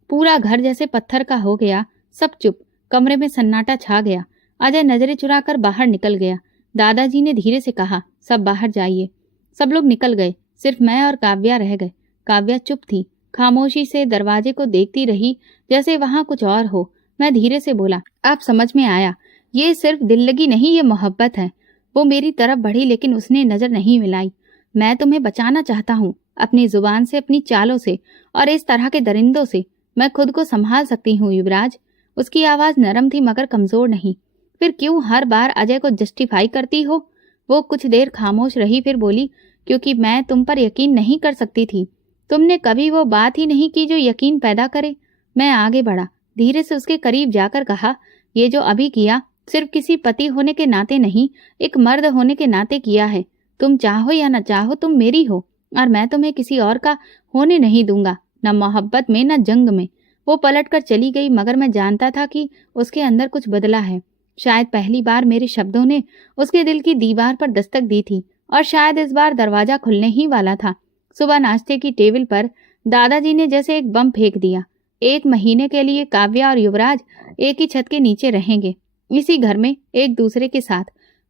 पूरा घर जैसे पत्थर का हो गया। सब चुप। कमरे में सन्नाटा छा गया। अजय नजरें चुराकर बाहर निकल गया। दादाजी ने धीरे से कहा, सब बाहर जाइए। सब लोग निकल गए, सिर्फ मैं और काव्या रह गए। काव्या चुप थी, खामोशी से दरवाजे को देखती रही, जैसे वहां कुछ और हो। मैं धीरे से बोला, अब समझ में आया ये सिर्फ दिल लगी नहीं, ये मोहब्बत है। वो मेरी तरफ बढ़ी लेकिन उसने नजर नहीं मिलाई। मैं तुम्हें बचाना चाहता हूँ, अपनी जुबान से, अपनी चालों से और इस तरह के दरिंदों से। मैं खुद को संभाल सकती हूँ युवराज। उसकी आवाज नरम थी मगर कमजोर नहीं। फिर क्यों हर बार अजय को जस्टिफाई करती हो? वो कुछ देर खामोश रही, फिर बोली, क्योंकि मैं तुम पर यकीन नहीं कर सकती थी। तुमने कभी वो बात ही नहीं की जो यकीन पैदा करे। मैं आगे बढ़ा, धीरे से उसके करीब जाकर कहा, ये जो अभी किया सिर्फ किसी पति होने के नाते नहीं, एक मर्द होने के नाते किया है। तुम चाहो या न चाहो, तुम मेरी हो और मैं तुम्हें किसी और का होने नहीं दूंगा, न मोहब्बत में न जंग में। वो पलटकर चली गई मगर मैं जानता था कि उसके अंदर कुछ बदला है। शायद पहली बार मेरे शब्दों ने उसके दिल की दीवार पर दस्तक दी थी और शायद इस बार दरवाजा खुलने ही वाला था। सुबह नाश्ते की टेबल पर दादाजी ने जैसे एक बम फेंक दिया। 1 महीने के लिए काव्या और युवराज एक ही छत के नीचे रहेंगे, इसी घर में एक दूसरे के साथ।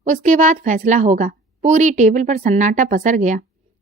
उसके बाद फैसला होगा। पूरी टेबल पर सन्नाटा पसर गया।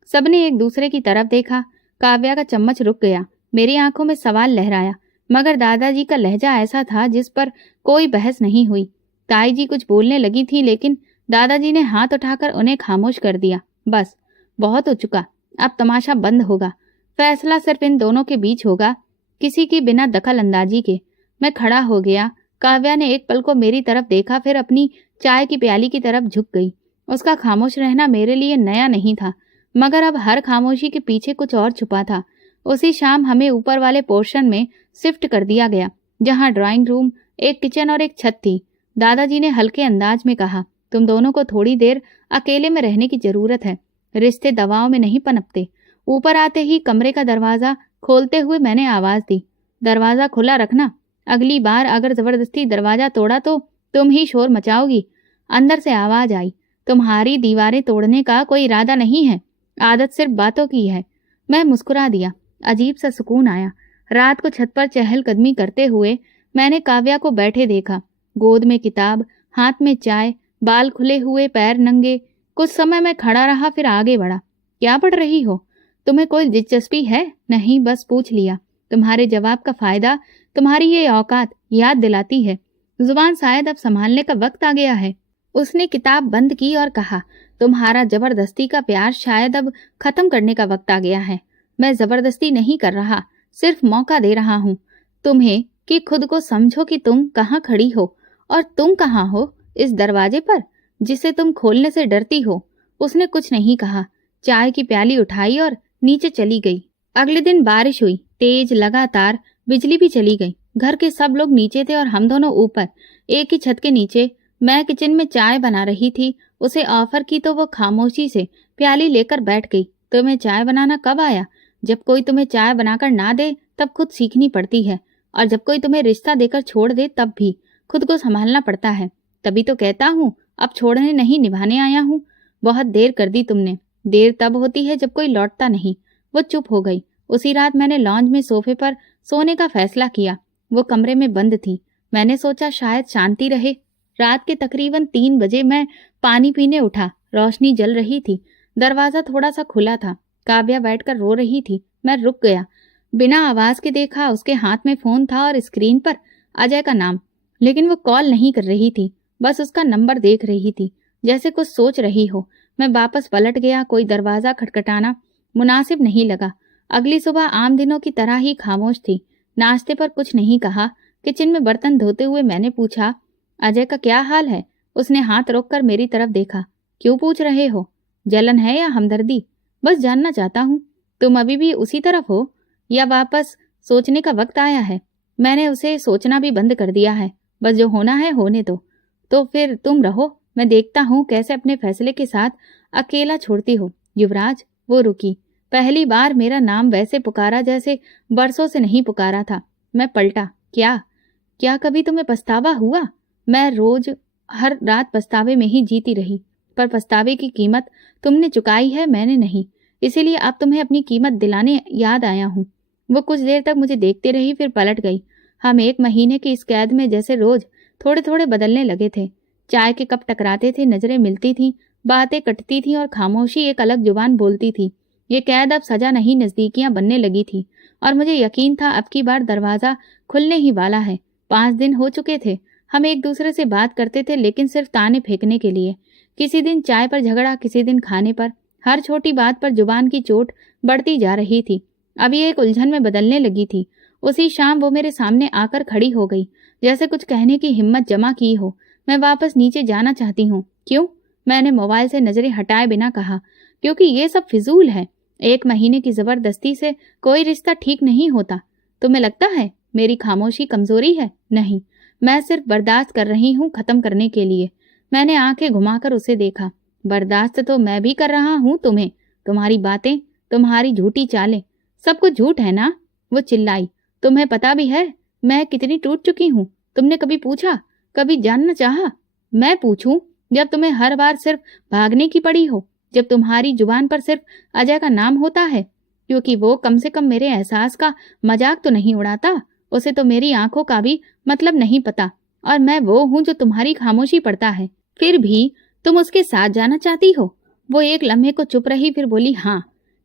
सबने एक दूसरे की तरफ देखा। काव्या का चम्मच रुक गया। मेरी आंखों में सवाल लहराया मगर दादाजी का लहजा ऐसा था जिस पर कोई बहस नहीं हुई। ताई जी कुछ बोलने लगी थी लेकिन दादाजी ने हाथ उठाकर उन्हें खामोश कर दिया। बस, बहुत हो चुका, अब तमाशा बंद होगा। फैसला सिर्फ इन दोनों के बीच होगा, किसी की बिना दखल अंदाजी के। मैं खड़ा हो गया। काव्या ने एक पल को मेरी तरफ देखा, फिर अपनी चाय की प्याली की तरफ झुक गई। उसका खामोश रहना मेरे लिए नया नहीं था मगर अब हर खामोशी के पीछे कुछ और छुपा था। उसी शाम हमें ऊपर वाले पोर्शन में शिफ्ट कर दिया गया, जहां ड्राइंग रूम, एक किचन और एक छत थी। दादाजी ने हल्के अंदाज में कहा, तुम दोनों को थोड़ी देर अकेले में रहने की जरूरत है। रिश्ते दवाओं में नहीं पनपते। ऊपर आते ही कमरे का दरवाजा खोलते हुए मैंने आवाज दी, दरवाजा खुला रखना। अगली बार अगर जबरदस्ती दरवाजा तोड़ा तो तुम ही शोर मचाओगी। अंदर से आवाज आई, तुम्हारी दीवारें तोड़ने का कोई इरादा नहीं है, आदत सिर्फ बातों की है। मैं मुस्कुरा दिया। अजीब सा सुकून आया। रात को छत पर चहलकदमी करते हुए मैंने काव्या को बैठे देखा, गोद में किताब, हाथ में चाय, बाल खुले हुए, पैर नंगे। कुछ समय मैं खड़ा रहा, फिर आगे बढ़ा। क्या पढ़ रही हो? तुम्हें कोई दिलचस्पी है? नहीं, बस पूछ लिया। तुम्हारे जवाब का फायदा तुम्हारी ये औकात याद दिलाती है। जुबान शायद अब संभालने का वक्त आ गया है। उसने किताब बंद की और कहा, तुम्हारा जबरदस्ती का प्यार शायद अब खत्म करने का वक्त आ गया है। मैं जबरदस्ती नहीं कर रहा, सिर्फ मौका दे रहा हूँ तुम्हें कि खुद को समझो कि तुम कहाँ खड़ी हो और तुम कहाँ हो, इस दरवाजे पर जिसे तुम खोलने से डरती हो। उसने कुछ नहीं कहा, चाय की प्याली उठाई और नीचे चली गई। अगले दिन बारिश हुई, तेज, लगातार। बिजली भी चली गई। घर के सब लोग नीचे थे और हम दोनों ऊपर, एक ही छत के नीचे। मैं किचन में चाय बना रही थी। उसे ऑफर की तो वो खामोशी से प्याली लेकर बैठ गई। तुम्हें चाय बनाना कब आया? जब कोई तुम्हें चाय बनाकर ना दे तब खुद सीखनी पड़ती है, और जब कोई तुम्हें रिश्ता देकर छोड़ दे तब भी खुद को संभालना पड़ता है। तभी तो कहता हूँ अब छोड़ने नहीं, निभाने आया हूँ। बहुत देर कर दी तुमने। देर तब होती है जब कोई लौटता नहीं। वो चुप हो गई। उसी रात मैंने लॉन्ज में सोफे पर सोने का फैसला किया। वो कमरे में बंद थी। मैंने सोचा शायद शांति रहे। रात के तकरीबन 3 बजे मैं पानी पीने उठा। रोशनी जल रही थी। दरवाजा थोड़ा सा खुला था। काव्या बैठकर रो रही थी। मैं रुक गया। बिना आवाज के देखा, उसके हाथ में फोन था और स्क्रीन पर अजय का नाम, लेकिन वो कॉल नहीं कर रही थी, बस उसका नंबर देख रही थी, जैसे कुछ सोच रही हो। मैं वापस पलट गया। कोई दरवाजा खटखटाना मुनासिब नहीं लगा। अगली सुबह आम दिनों की तरह ही खामोश थी। नाश्ते पर कुछ नहीं कहा। किचन में बर्तन धोते हुए मैंने पूछा, अजय का क्या हाल है? उसने हाथ रोककर मेरी तरफ देखा। क्यों पूछ रहे हो? जलन है या हमदर्दी? बस जानना चाहता हूँ। तुम अभी भी उसी तरफ हो या वापस सोचने का वक्त आया है? मैंने उसे सोचना भी बंद कर दिया है। बस जो होना है होने दो। तो फिर तुम रहो, मैं देखता हूँ कैसे अपने फैसले के साथ अकेला छोड़ती हो। युवराज। वो रुकी। पहली बार मेरा नाम वैसे पुकारा जैसे बरसों से नहीं पुकारा था। मैं पलटा। क्या कभी तुम्हें पछतावा हुआ? मैं रोज हर रात पछतावे में ही जीती रही, पर पछतावे की कीमत तुमने चुकाई है, मैंने नहीं। इसीलिए अब तुम्हें अपनी कीमत दिलाने याद आया हूँ। वो कुछ देर तक मुझे देखते रही, फिर पलट गई। हम 1 महीने की इस कैद में जैसे रोज थोड़े थोड़े बदलने लगे थे। चाय के कप टकराते थे, नजरें मिलती थीं, बातें कटती थीं और खामोशी एक अलग जुबान बोलती थी। ये कैद अब सजा नहीं, नजदीकियां बनने लगी थी और मुझे यकीन था अब की बार दरवाजा खुलने ही वाला है। 5 दिन हो चुके थे। हम एक दूसरे से बात करते थे, लेकिन सिर्फ ताने फेंकने के लिए। किसी दिन चाय पर झगड़ा, किसी दिन खाने पर। हर छोटी बात पर जुबान की चोट बढ़ती जा रही थी। अभी एक उलझन में बदलने लगी थी। उसी शाम वो मेरे सामने आकर खड़ी हो गई, जैसे कुछ कहने की हिम्मत जमा की हो। मैं वापस नीचे जाना चाहती हूँ। क्यों? मैंने मोबाइल से नजरें हटाए बिना कहा। क्योंकि ये सब फिजूल है। 1 महीने की जबरदस्ती से कोई रिश्ता ठीक नहीं होता। तुम्हें लगता है मेरी खामोशी कमजोरी है? नहीं, मैं सिर्फ बर्दाश्त कर रही हूँ खत्म करने के लिए। मैंने आंखें घुमाकर उसे देखा। बर्दाश्त तो मैं भी कर रहा हूँ तुम्हें। तुम्हारी बातें, तुम्हारी झूठी चालें, सब कुछ झूठ है ना? वो चिल्लाई। तुम्हें पता भी है मैं कितनी टूट चुकी हूँ? तुमने कभी पूछा? कभी जानना चाहा? मैं पूछूं? जब तुम्हें हर बार सिर्फ भागने की पड़ी हो, जब तुम्हारी जुबान पर सिर्फ अजय का नाम होता है, क्योंकि वो कम से कम मेरे एहसास का मजाक तो नहीं उड़ाता। उसे तो मेरी आंखों का भी मतलब नहीं पता, और मैं वो हूं जो तुम्हारी खामोशी पड़ता है। फिर भी तुम उसके साथ जाना चाहती हो? वो एक लम्हे को चुप रही, फिर बोली, हाँ,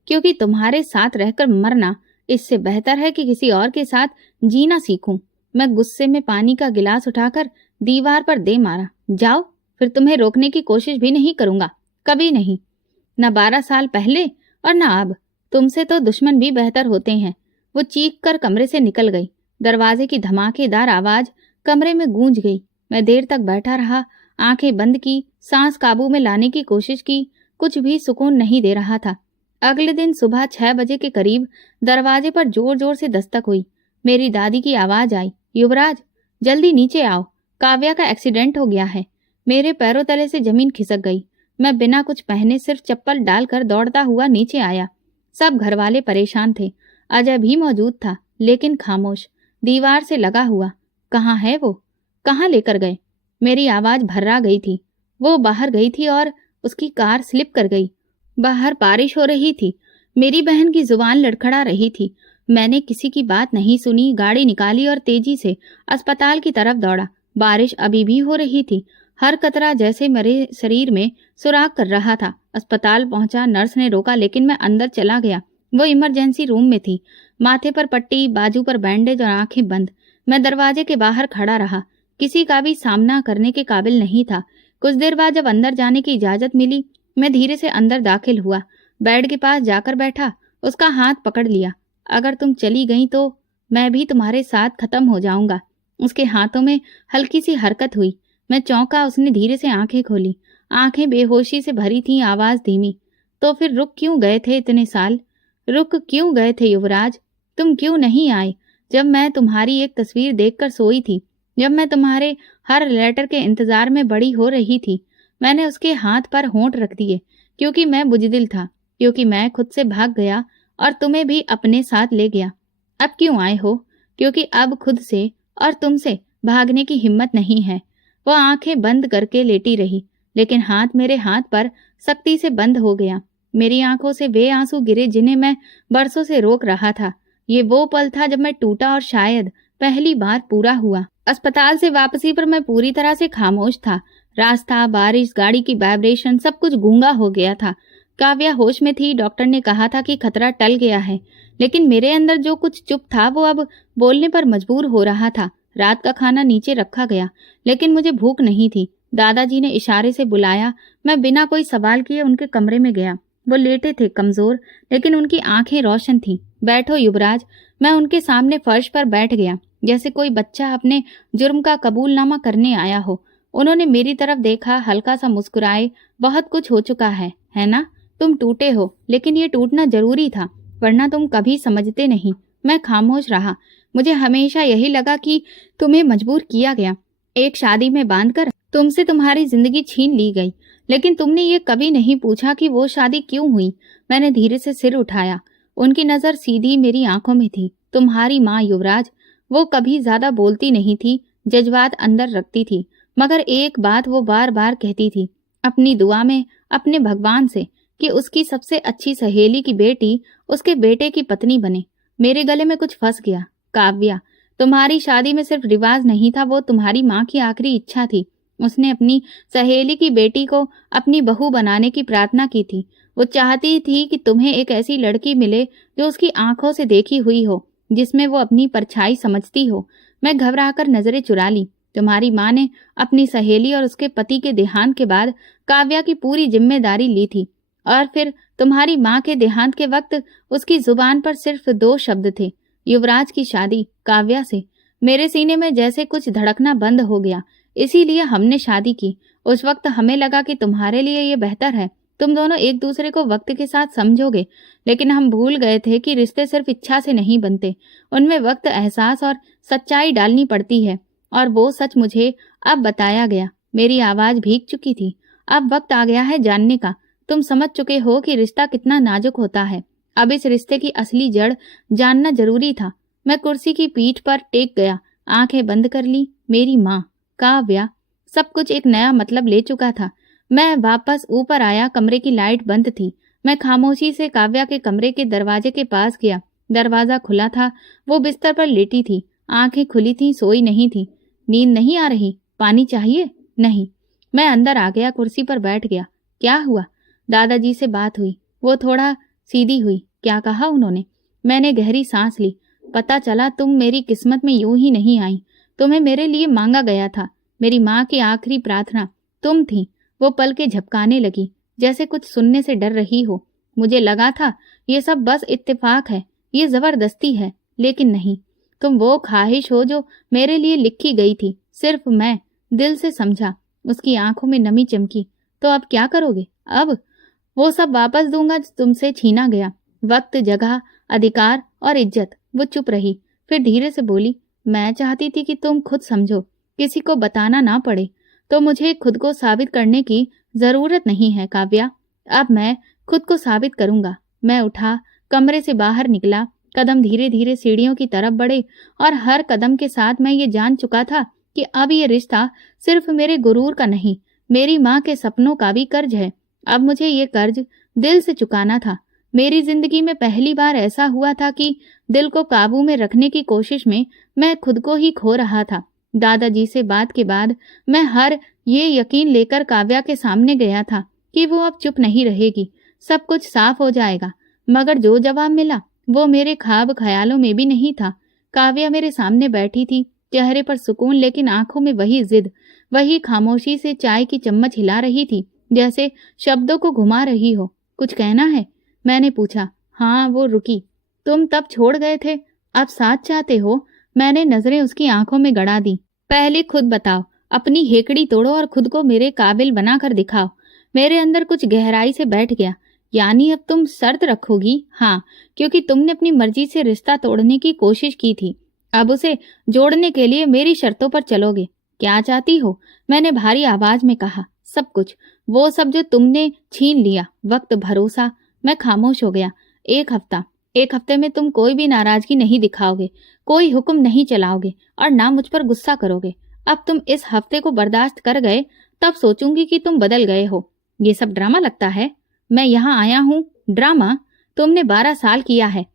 क्योंकि तुम्हारे साथ रहकर मरना इससे बेहतर है कि किसी और के साथ जीना सीखूं। मैं गुस्से में पानी का गिलास उठाकर दीवार पर दे मारा। जाओ, फिर तुम्हें रोकने की कोशिश भी नहीं करूंगा, कभी नहीं। न 12 साल पहले और न अब। तुमसे तो दुश्मन भी बेहतर होते हैं। वो चीख कर कमरे से निकल गई। दरवाजे की धमाकेदार आवाज कमरे में गूंज गई। मैं देर तक बैठा रहा, आंखें बंद की, सांस काबू में लाने की कोशिश की। कुछ भी सुकून नहीं दे रहा था। अगले दिन सुबह 6 बजे के करीब दरवाजे पर जोर जोर से दस्तक हुई। मेरी दादी की आवाज आई, युवराज, जल्दी नीचे आओ, काव्या का एक्सीडेंट हो गया है। मेरे पैरों तले से जमीन खिसक गई। मैं बिना कुछ पहने सिर्फ चप्पल डालकर दौड़ता हुआ नीचे आया। सब घरवाले परेशान थे। अजय भी मौजूद था, लेकिन खामोश, दीवार से लगा हुआ। कहाँ है वो? कहाँ लेकर गए? मेरी आवाज भर्रा गई थी। वो बाहर गई थी और उसकी कार स्लिप कर गई। बाहर बारिश हो रही थी। मेरी बहन की जुबान लड़खड़ा रही थी। मैंने किसी की बात नहीं सुनी, गाड़ी निकाली और तेजी से अस्पताल की तरफ दौड़ा। बारिश अभी भी हो रही थी। हर कतरा जैसे मेरे शरीर में सुराख कर रहा था। अस्पताल पहुंचा, नर्स ने रोका, लेकिन मैं अंदर चला गया। वो इमरजेंसी रूम में थी। माथे पर पट्टी, बाजू पर बैंडेज और आंखें बंद। मैं दरवाजे के बाहर खड़ा रहा। किसी का भी सामना करने के काबिल नहीं था। कुछ देर बाद जब अंदर जाने की इजाजत मिली, मैं धीरे से अंदर दाखिल हुआ। बेड के पास जाकर बैठा, उसका हाथ पकड़ लिया। अगर तुम चली गई तो मैं भी तुम्हारे साथ खत्म हो जाऊंगा। उसके हाथों में हल्की सी हरकत हुई। मैं चौंका। उसने धीरे से आंखें खोली। आंखें बेहोशी से भरी थीं, आवाज धीमी। तो फिर रुक क्यों गए थे इतने साल? रुक क्यों गए थे युवराज? तुम क्यों नहीं आए जब मैं तुम्हारी एक तस्वीर देखकर सोई थी, जब मैं तुम्हारे हर लेटर के इंतजार में बड़ी हो रही थी? मैंने उसके हाथ पर होंठ रख दिए, क्योंकि मैं बुजदिल था, क्योंकि मैं खुद से भाग गया और तुम्हें भी अपने साथ ले गया। अब क्यों आए हो? क्योंकि अब खुद से और तुमसे भागने की हिम्मत नहीं है। वो आंखें बंद करके लेटी रही, लेकिन हाथ मेरे हाथ पर सख्ती से बंद हो गया। मेरी आंखों से वे आंसू गिरे जिन्हें मैं बरसों से रोक रहा था। ये वो पल था जब मैं टूटा और शायद पहली बार पूरा हुआ। अस्पताल से वापसी पर मैं पूरी तरह से खामोश था। रास्ता, बारिश, गाड़ी की वाइब्रेशन, सब कुछ गूंगा हो गया था। काव्या होश में थी। डॉक्टर ने कहा था कि खतरा टल गया है, लेकिन मेरे अंदर जो कुछ चुप था वो अब बोलने पर मजबूर हो रहा था। रात का खाना नीचे रखा गया, लेकिन मुझे भूख नहीं थी। दादाजी ने इशारे से बुलाया। मैं बिना कोई सवाल किए उनके कमरे में गया। वो लेटे थे, कमजोर, लेकिन उनकी आंखें रोशन थीं। बैठो युवराज। मैं उनके सामने फर्श पर बैठ गया, जैसे कोई बच्चा अपने जुर्म का कबूलनामा करने आया हो। उन्होंने मेरी तरफ देखा, हल्का सा मुस्कुराए। बहुत कुछ हो चुका है ना? तुम टूटे हो, लेकिन ये टूटना जरूरी था, वरना तुम कभी समझते नहीं। मैं खामोश रहा। मुझे हमेशा यही लगा कि तुम्हें मजबूर किया गया, एक शादी में बांधकर तुमसे तुम्हारी जिंदगी छीन ली गई। लेकिन तुमने ये कभी नहीं पूछा कि वो शादी क्यों हुई। मैंने धीरे से सिर उठाया। उनकी नजर सीधी मेरी आंखों में थी। तुम्हारी माँ युवराज, वो कभी ज्यादा बोलती नहीं थी, जज्बात अंदर रखती थी, मगर एक बात वो बार बार कहती थी अपनी दुआ में अपने भगवान से, कि उसकी सबसे अच्छी सहेली की बेटी उसके बेटे की पत्नी बने। मेरे गले में कुछ फंस गया। काव्या, तुम्हारी शादी में सिर्फ रिवाज नहीं था, वो तुम्हारी माँ की आखिरी इच्छा थी। उसने अपनी सहेली की बेटी को अपनी बहू बनाने की प्रार्थना की थी। वो चाहती थी कि तुम्हें एक ऐसी लड़की मिले जो उसकी आंखों से देखी हुई हो, जिसमें वो अपनी परछाई समझती हो। मैं घबराकर नजरें चुरा ली। तुम्हारी माँ ने अपनी सहेली और उसके पति के देहांत के बाद काव्या की पूरी जिम्मेदारी ली थी, और फिर तुम्हारी माँ के देहांत के वक्त उसकी जुबान पर सिर्फ 2 शब्द थे, युवराज की शादी काव्या से। मेरे सीने में जैसे कुछ धड़कना बंद हो गया, इसीलिए हमने शादी की। उस वक्त हमें लगा कि तुम्हारे लिए ये बेहतर है, तुम दोनों एक दूसरे को वक्त के साथ समझोगे, लेकिन हम भूल गए थे कि रिश्ते सिर्फ इच्छा से नहीं बनते, उनमें वक्त, एहसास और सच्चाई डालनी पड़ती है। और वो सच मुझे अब बताया गया। मेरी आवाज भीग चुकी थी। अब वक्त आ गया है जानने का। तुम समझ चुके हो कि रिश्ता कितना नाजुक होता है। अब इस रिश्ते की असली जड़ जानना जरूरी था। मैं कुर्सी की पीठ पर टेक गया, आंखें बंद कर ली। मेरी माँ, काव्या, सब कुछ एक नया मतलब ले चुका था। मैं वापस ऊपर आया। कमरे की लाइट बंद थी। मैं खामोशी से काव्या के कमरे के दरवाजे के पास गया। दरवाजा खुला था। वो बिस्तर पर लेटी थी, आंखें खुली थी, सोई नहीं थी। नींद नहीं आ रही? पानी चाहिए? नहीं। मैं अंदर आ गया, कुर्सी पर बैठ गया। क्या हुआ? दादाजी से बात हुई। वो थोड़ा सीधी हुई। क्या कहा उन्होंने? मैंने गहरी सांस ली। पता चला तुम मेरी किस्मत में यूं ही नहीं आई। तुम्हें मेरे लिए मांगा गया था। मेरी माँ की आखिरी प्रार्थना तुम थी। वो पल के झपकाने लगी, जैसे कुछ सुनने से डर रही हो। मुझे लगा था ये सब बस इत्तेफाक है, ये जबरदस्ती है, लेकिन नहीं। तुम वो ख्वाहिश हो जो मेरे लिए लिखी गई थी। सिर्फ मैं दिल से समझा। उसकी आंखों में नमी चमकी। तो अब क्या करोगे? अब वो सब वापस दूंगा जो तुमसे छीना गया। वक्त, जगह, अधिकार और इज्जत। वो चुप रही, फिर धीरे से बोली, मैं चाहती थी कि तुम खुद समझो, किसी को बताना ना पड़े। तो मुझे खुद को साबित करने की जरूरत नहीं है काव्या। अब मैं खुद को साबित करूंगा। मैं उठा, कमरे से बाहर निकला। कदम धीरे धीरे सीढ़ियों की तरफ बढ़े, और हर कदम के साथ मैं ये जान चुका था कि अब ये रिश्ता सिर्फ मेरे गुरूर का नहीं, मेरी माँ के सपनों का भी कर्ज है। अब मुझे ये कर्ज दिल से चुकाना था। मेरी जिंदगी में पहली बार ऐसा हुआ था कि दिल को काबू में रखने की कोशिश में मैं खुद को ही खो रहा था। दादाजी से बात के बाद मैं हर ये यकीन लेकर काव्या के सामने गया था कि वो अब चुप नहीं रहेगी, सब कुछ साफ हो जाएगा। मगर जो जवाब मिला वो मेरे ख्वाब ख्यालों में भी नहीं था। काव्या मेरे सामने बैठी थी, चेहरे पर सुकून, लेकिन आंखों में वही जिद, वही खामोशी से चाय की चम्मच हिला रही थी, जैसे शब्दों को घुमा रही हो। कुछ कहना है? मैंने पूछा। हाँ। वो रुकी। तुम तब छोड़ गए थे, अब साथ चाहते हो? मैंने नजरें उसकी आंखों में गड़ा दी। पहले खुद बताओ, अपनी हेकड़ी तोड़ो और खुद को मेरे काबिल बनाकर दिखाओ। मेरे अंदर कुछ गहराई से बैठ गया। यानी अब तुम शर्त रखोगी? हाँ, क्योंकि तुमने अपनी मर्जी से रिश्ता तोड़ने की कोशिश की थी। अब उसे जोड़ने के लिए मेरी शर्तों पर चलोगे? क्या चाहती हो? मैंने भारी आवाज में कहा। सब कुछ, वो सब जो तुमने छीन लिया। वक्त, भरोसा। मैं खामोश हो गया। एक हफ्ते में तुम कोई भी नाराजगी नहीं दिखाओगे, कोई हुक्म नहीं चलाओगे, और ना मुझ पर गुस्सा करोगे। अब तुम इस हफ्ते को बर्दाश्त कर गए, तब सोचूंगी कि तुम बदल गए हो। ये सब ड्रामा लगता है? मैं यहाँ आया हूँ ड्रामा? तुमने 12 साल किया है।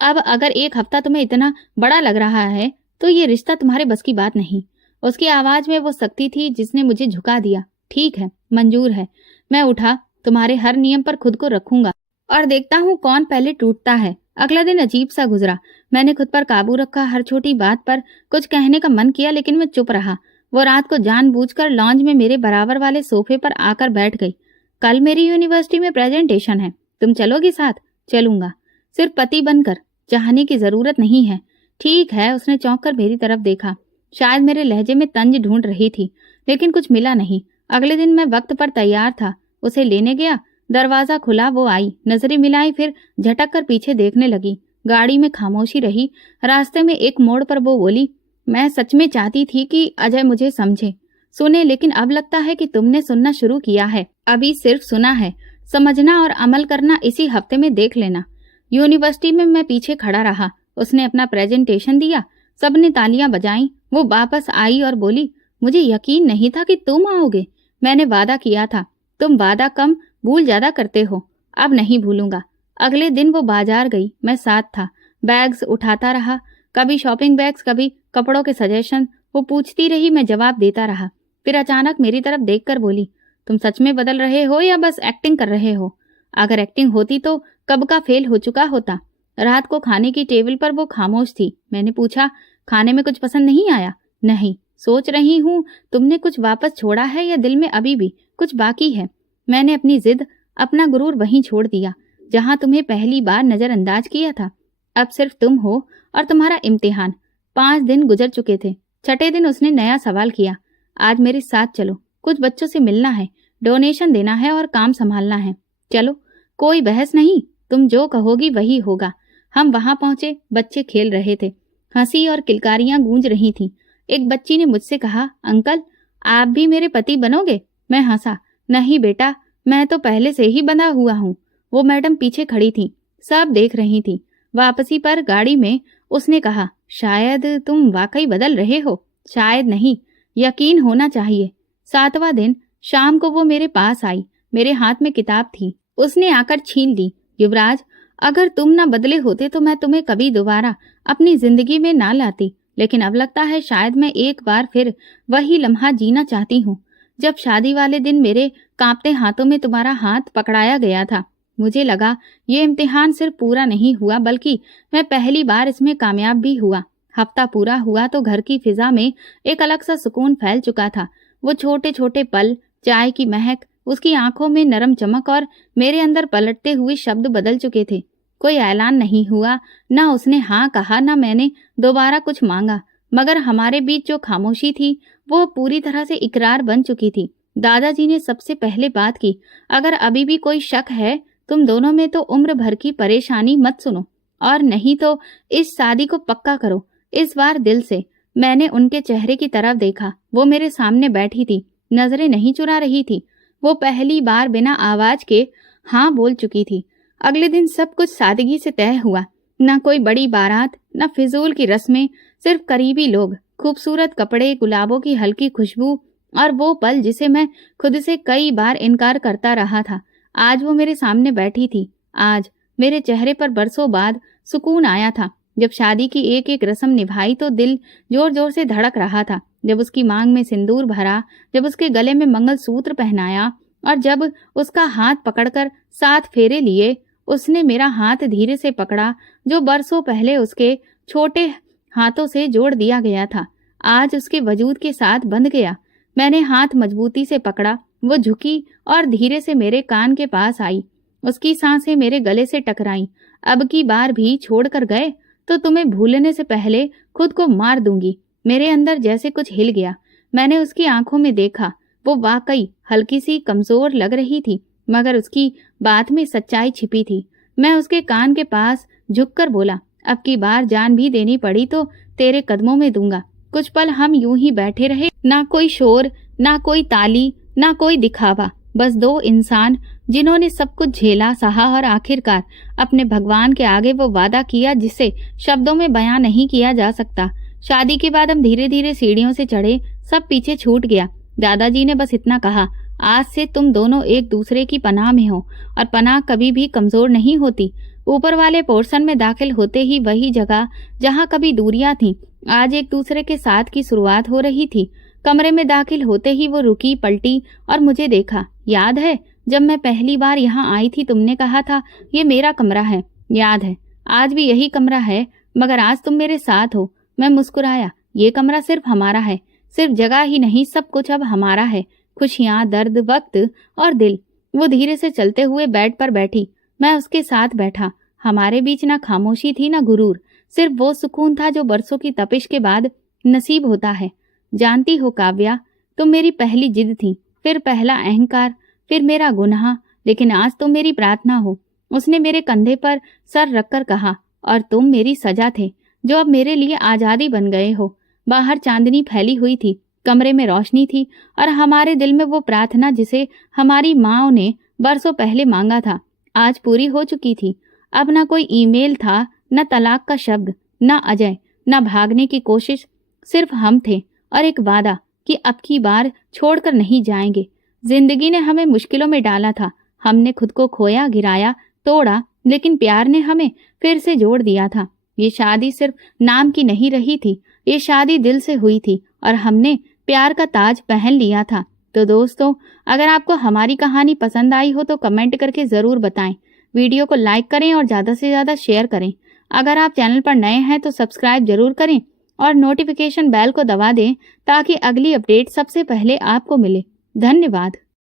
अब अगर एक हफ्ता तुम्हें इतना बड़ा लग रहा है तो ये रिश्ता तुम्हारे बस की बात नहीं। उसकी आवाज में वो शक्ति थी जिसने मुझे झुका दिया। ठीक है, मंजूर है। मैं उठा। तुम्हारे हर नियम पर खुद को रखूंगा और देखता हूँ कौन पहले टूटता है। अगला दिन अजीब सा गुजरा। मैंने खुद पर काबू रखा। हर छोटी बात पर कुछ कहने का मन किया, लेकिन मैं चुप रहा। वो रात को जानबूझकर लॉन्ज में मेरे बराबर वाले सोफे पर आकर बैठ गई। कल मेरी यूनिवर्सिटी में प्रेजेंटेशन है, तुम चलोगी साथ? चलूंगा, सिर्फ पति बनकर, चाहने की जरूरत नहीं है। ठीक है। उसने चौंक कर मेरी तरफ देखा। शायद मेरे लहजे में तंज ढूंढ रही थी, लेकिन कुछ मिला नहीं। अगले दिन मैं वक्त पर तैयार था, उसे लेने गया। दरवाजा खुला, वो आई, नजरें मिलाई, फिर झटक कर पीछे देखने लगी। गाड़ी में खामोशी रही। रास्ते में एक मोड़ पर वो बोली, मैं सच में चाहती थी कि अजय मुझे समझे, सुने, लेकिन अब लगता है कि तुमने सुनना शुरू किया है। अभी सिर्फ सुना है, समझना और अमल करना इसी हफ्ते में देख लेना। यूनिवर्सिटी में मैं पीछे खड़ा रहा। उसने अपना प्रेजेंटेशन दिया, सबने तालियां बजाईं। वो वापस आई और बोली, मुझे यकीन नहीं था कि तुम आओगे। मैंने वादा किया था। तुम वादा कम, भूल ज्यादा करते हो। अब नहीं भूलूंगा। अगले दिन वो बाजार गई, मैं साथ था। बैग्स उठाता रहा, कभी शॉपिंग बैग्स, कभी कपड़ों के सजेशन। वो पूछती रही, मैं जवाब देता रहा। फिर अचानक मेरी तरफ देखकर बोली, तुम सच में बदल रहे हो या बस एक्टिंग कर रहे हो? अगर एक्टिंग होती तो कब का फेल हो चुका होता। रात को खाने की टेबल पर वो खामोश थी। मैंने पूछा, खाने में कुछ पसंद नहीं आया? नहीं, सोच रही हूँ तुमने कुछ वापस छोड़ा है या दिल में अभी भी कुछ बाकी है। मैंने अपनी जिद, अपना गुरूर वहीं छोड़ दिया जहां तुम्हें पहली बार नजरअंदाज किया था। अब सिर्फ तुम हो और तुम्हारा इम्तिहान। 5 दिन गुजर चुके थे। छठे दिन उसने नया सवाल किया, आज मेरे साथ चलो, कुछ बच्चों से मिलना है, डोनेशन देना है और काम संभालना है। चलो, कोई बहस नहीं, तुम जो कहोगी वही होगा। हम वहां पहुंचे। बच्चे खेल रहे थे, हंसी और किलकारियां गूंज रही थीं। एक बच्ची ने मुझसे कहा, अंकल आप भी मेरे पति बनोगे? मैं हंसा, नहीं बेटा, मैं तो पहले से ही बंधा हुआ हूँ। वो मैडम पीछे खड़ी थी, सब देख रही थी। वापसी पर गाड़ी में उसने कहा, शायद तुम वाकई बदल रहे हो। शायद नहीं, यकीन होना चाहिए। 7वां दिन शाम को वो मेरे पास आई। मेरे हाथ में किताब थी, उसने आकर छीन ली। युवराज, अगर तुम ना बदले होते तो मैं तुम्हें कभी दोबारा अपनी जिंदगी में ना लाती, लेकिन अब लगता है शायद मैं एक बार फिर वही लम्हा जीना चाहती हूँ जब शादी वाले दिन मेरे कांपते हाथों में तुम्हारा हाथ पकड़ाया गया था। मुझे लगा ये इम्तिहान सिर्फ पूरा नहीं हुआ बल्कि मैं पहली बार इसमें कामयाब भी हुआ। हफ्ता पूरा हुआ तो घर की फिजा में एक अलग सा सुकून फैल चुका था। वो छोटे छोटे पल, चाय की महक, उसकी आंखों में नरम चमक और मेरे अंदर पलटते हुए शब्द बदल चुके थे। कोई ऐलान नहीं हुआ, ना उसने हाँ कहा, ना मैंने दोबारा कुछ मांगा, मगर हमारे बीच जो खामोशी थी वो पूरी तरह से इकरार बन चुकी थी। दादाजी ने सबसे पहले बात की, अगर अभी भी कोई शक है तुम दोनों में तो उम्र भर की परेशानी मत सुनो, और नहीं तो इस शादी को पक्का करो। इस बार दिल से। मैंने उनके चेहरे की तरफ देखा। वो मेरे सामने बैठी थी, नजरें नहीं चुरा रही थी। वो पहली बार बिना आवाज के हाँ बोल चुकी थी। अगले दिन सब कुछ सादगी से तय हुआ। न कोई बड़ी बारात, न फिजूल की रस्में, सिर्फ करीबी लोग, खूबसूरत कपड़े, गुलाबों की हल्की खुशबू और वो पल जिसे मैं खुद से कई बार इनकार करता रहा था। आज वो मेरे सामने बैठी थी। आज मेरे चेहरे पर बरसों बाद सुकून आया था। जब शादी की एक एक रस्म निभाई तो दिल जोर जोर से धड़क रहा था। जब उसकी मांग में सिंदूर भरा, जब उसके गले में मंगलसूत्र पहनाया और जब उसका हाथ पकड़कर 7 फेरे लिए। उसने मेरा हाथ धीरे से पकड़ा जो बरसों पहले उसके छोटे हाथों से जोड़ दिया गया था, आज उसके वजूद के साथ बंध गया। मैंने हाथ मजबूती से पकड़ा। वो झुकी और धीरे से मेरे कान के पास आई। उसकी सांसें मेरे गले से टकराईं। अब की बार भी छोड़कर गए तो तुम्हें भूलने से पहले खुद को मार दूंगी। मेरे अंदर जैसे कुछ हिल गया। मैंने उसकी आंखों में देखा। वो वाकई हल्की सी कमजोर लग रही थी, मगर उसकी बात में सच्चाई छिपी थी। मैं उसके कान के पास झुककर बोला, अब की बार जान भी देनी पड़ी तो तेरे कदमों में दूंगा। कुछ पल हम यूं ही बैठे रहे, ना कोई शोर, ना कोई ताली, ना कोई दिखावा, बस 2 इंसान जिन्होंने सब कुछ झेला, सहा और आखिरकार अपने भगवान के आगे वो वादा किया जिसे शब्दों में बयां नहीं किया जा सकता। शादी के बाद हम धीरे धीरे सीढ़ियों से चढ़े। सब पीछे छूट गया। दादाजी ने बस इतना कहा, आज से तुम दोनों एक दूसरे की पनाह में हो और पनाह कभी भी कमजोर नहीं होती। ऊपर वाले पोर्शन में दाखिल होते ही वही जगह जहाँ कभी दूरियां थीं, आज एक दूसरे के साथ की शुरुआत हो रही थी। कमरे में दाखिल होते ही वो रुकी, पलटी और मुझे देखा। याद है जब मैं पहली बार यहाँ आई थी तुमने कहा था ये मेरा कमरा है? याद है, आज भी यही कमरा है, मगर आज तुम मेरे साथ हो। मैं मुस्कुराया। ये कमरा सिर्फ हमारा है, सिर्फ जगह ही नहीं, सब कुछ अब हमारा है। खुशियां, दर्द, वक्त और दिल। वो धीरे से चलते हुए बेड पर बैठी। मैं उसके साथ बैठा। हमारे बीच ना खामोशी थी ना गुरूर, सिर्फ वो सुकून था जो बरसों की तपिश के बाद नसीब होता है। जानती हो काव्या, तुम मेरी पहली जिद थी, फिर पहला अहंकार, फिर मेरा गुनाह, लेकिन आज तुम मेरी प्रार्थना हो। उसने मेरे कंधे पर सर रखकर कहा, और तुम मेरी सजा थे जो अब मेरे लिए आजादी बन गए हो। बाहर चांदनी फैली हुई थी, कमरे में रोशनी थी और हमारे दिल में वो प्रार्थना जिसे हमारी माँ ने बरसों पहले मांगा था, आज पूरी हो चुकी थी। अब ना कोई ईमेल था, न तलाक का शब्द, न अजय, न भागने की कोशिश, सिर्फ हम थे और एक वादा कि अब की बार छोड़कर नहीं जाएंगे। जिंदगी ने हमें मुश्किलों में डाला था, हमने खुद को खोया, गिराया, तोड़ा, लेकिन प्यार ने हमें फिर से जोड़ दिया था। ये शादी सिर्फ नाम की नहीं रही थी, ये शादी दिल से हुई थी और हमने प्यार का ताज पहन लिया था। तो दोस्तों, अगर आपको हमारी कहानी पसंद आई हो तो कमेंट करके ज़रूर बताएं। वीडियो को लाइक करें और ज़्यादा से ज़्यादा शेयर करें। अगर आप चैनल पर नए हैं तो सब्सक्राइब जरूर करें और नोटिफिकेशन बेल को दबा दें ताकि अगली अपडेट सबसे पहले आपको मिले। धन्यवाद।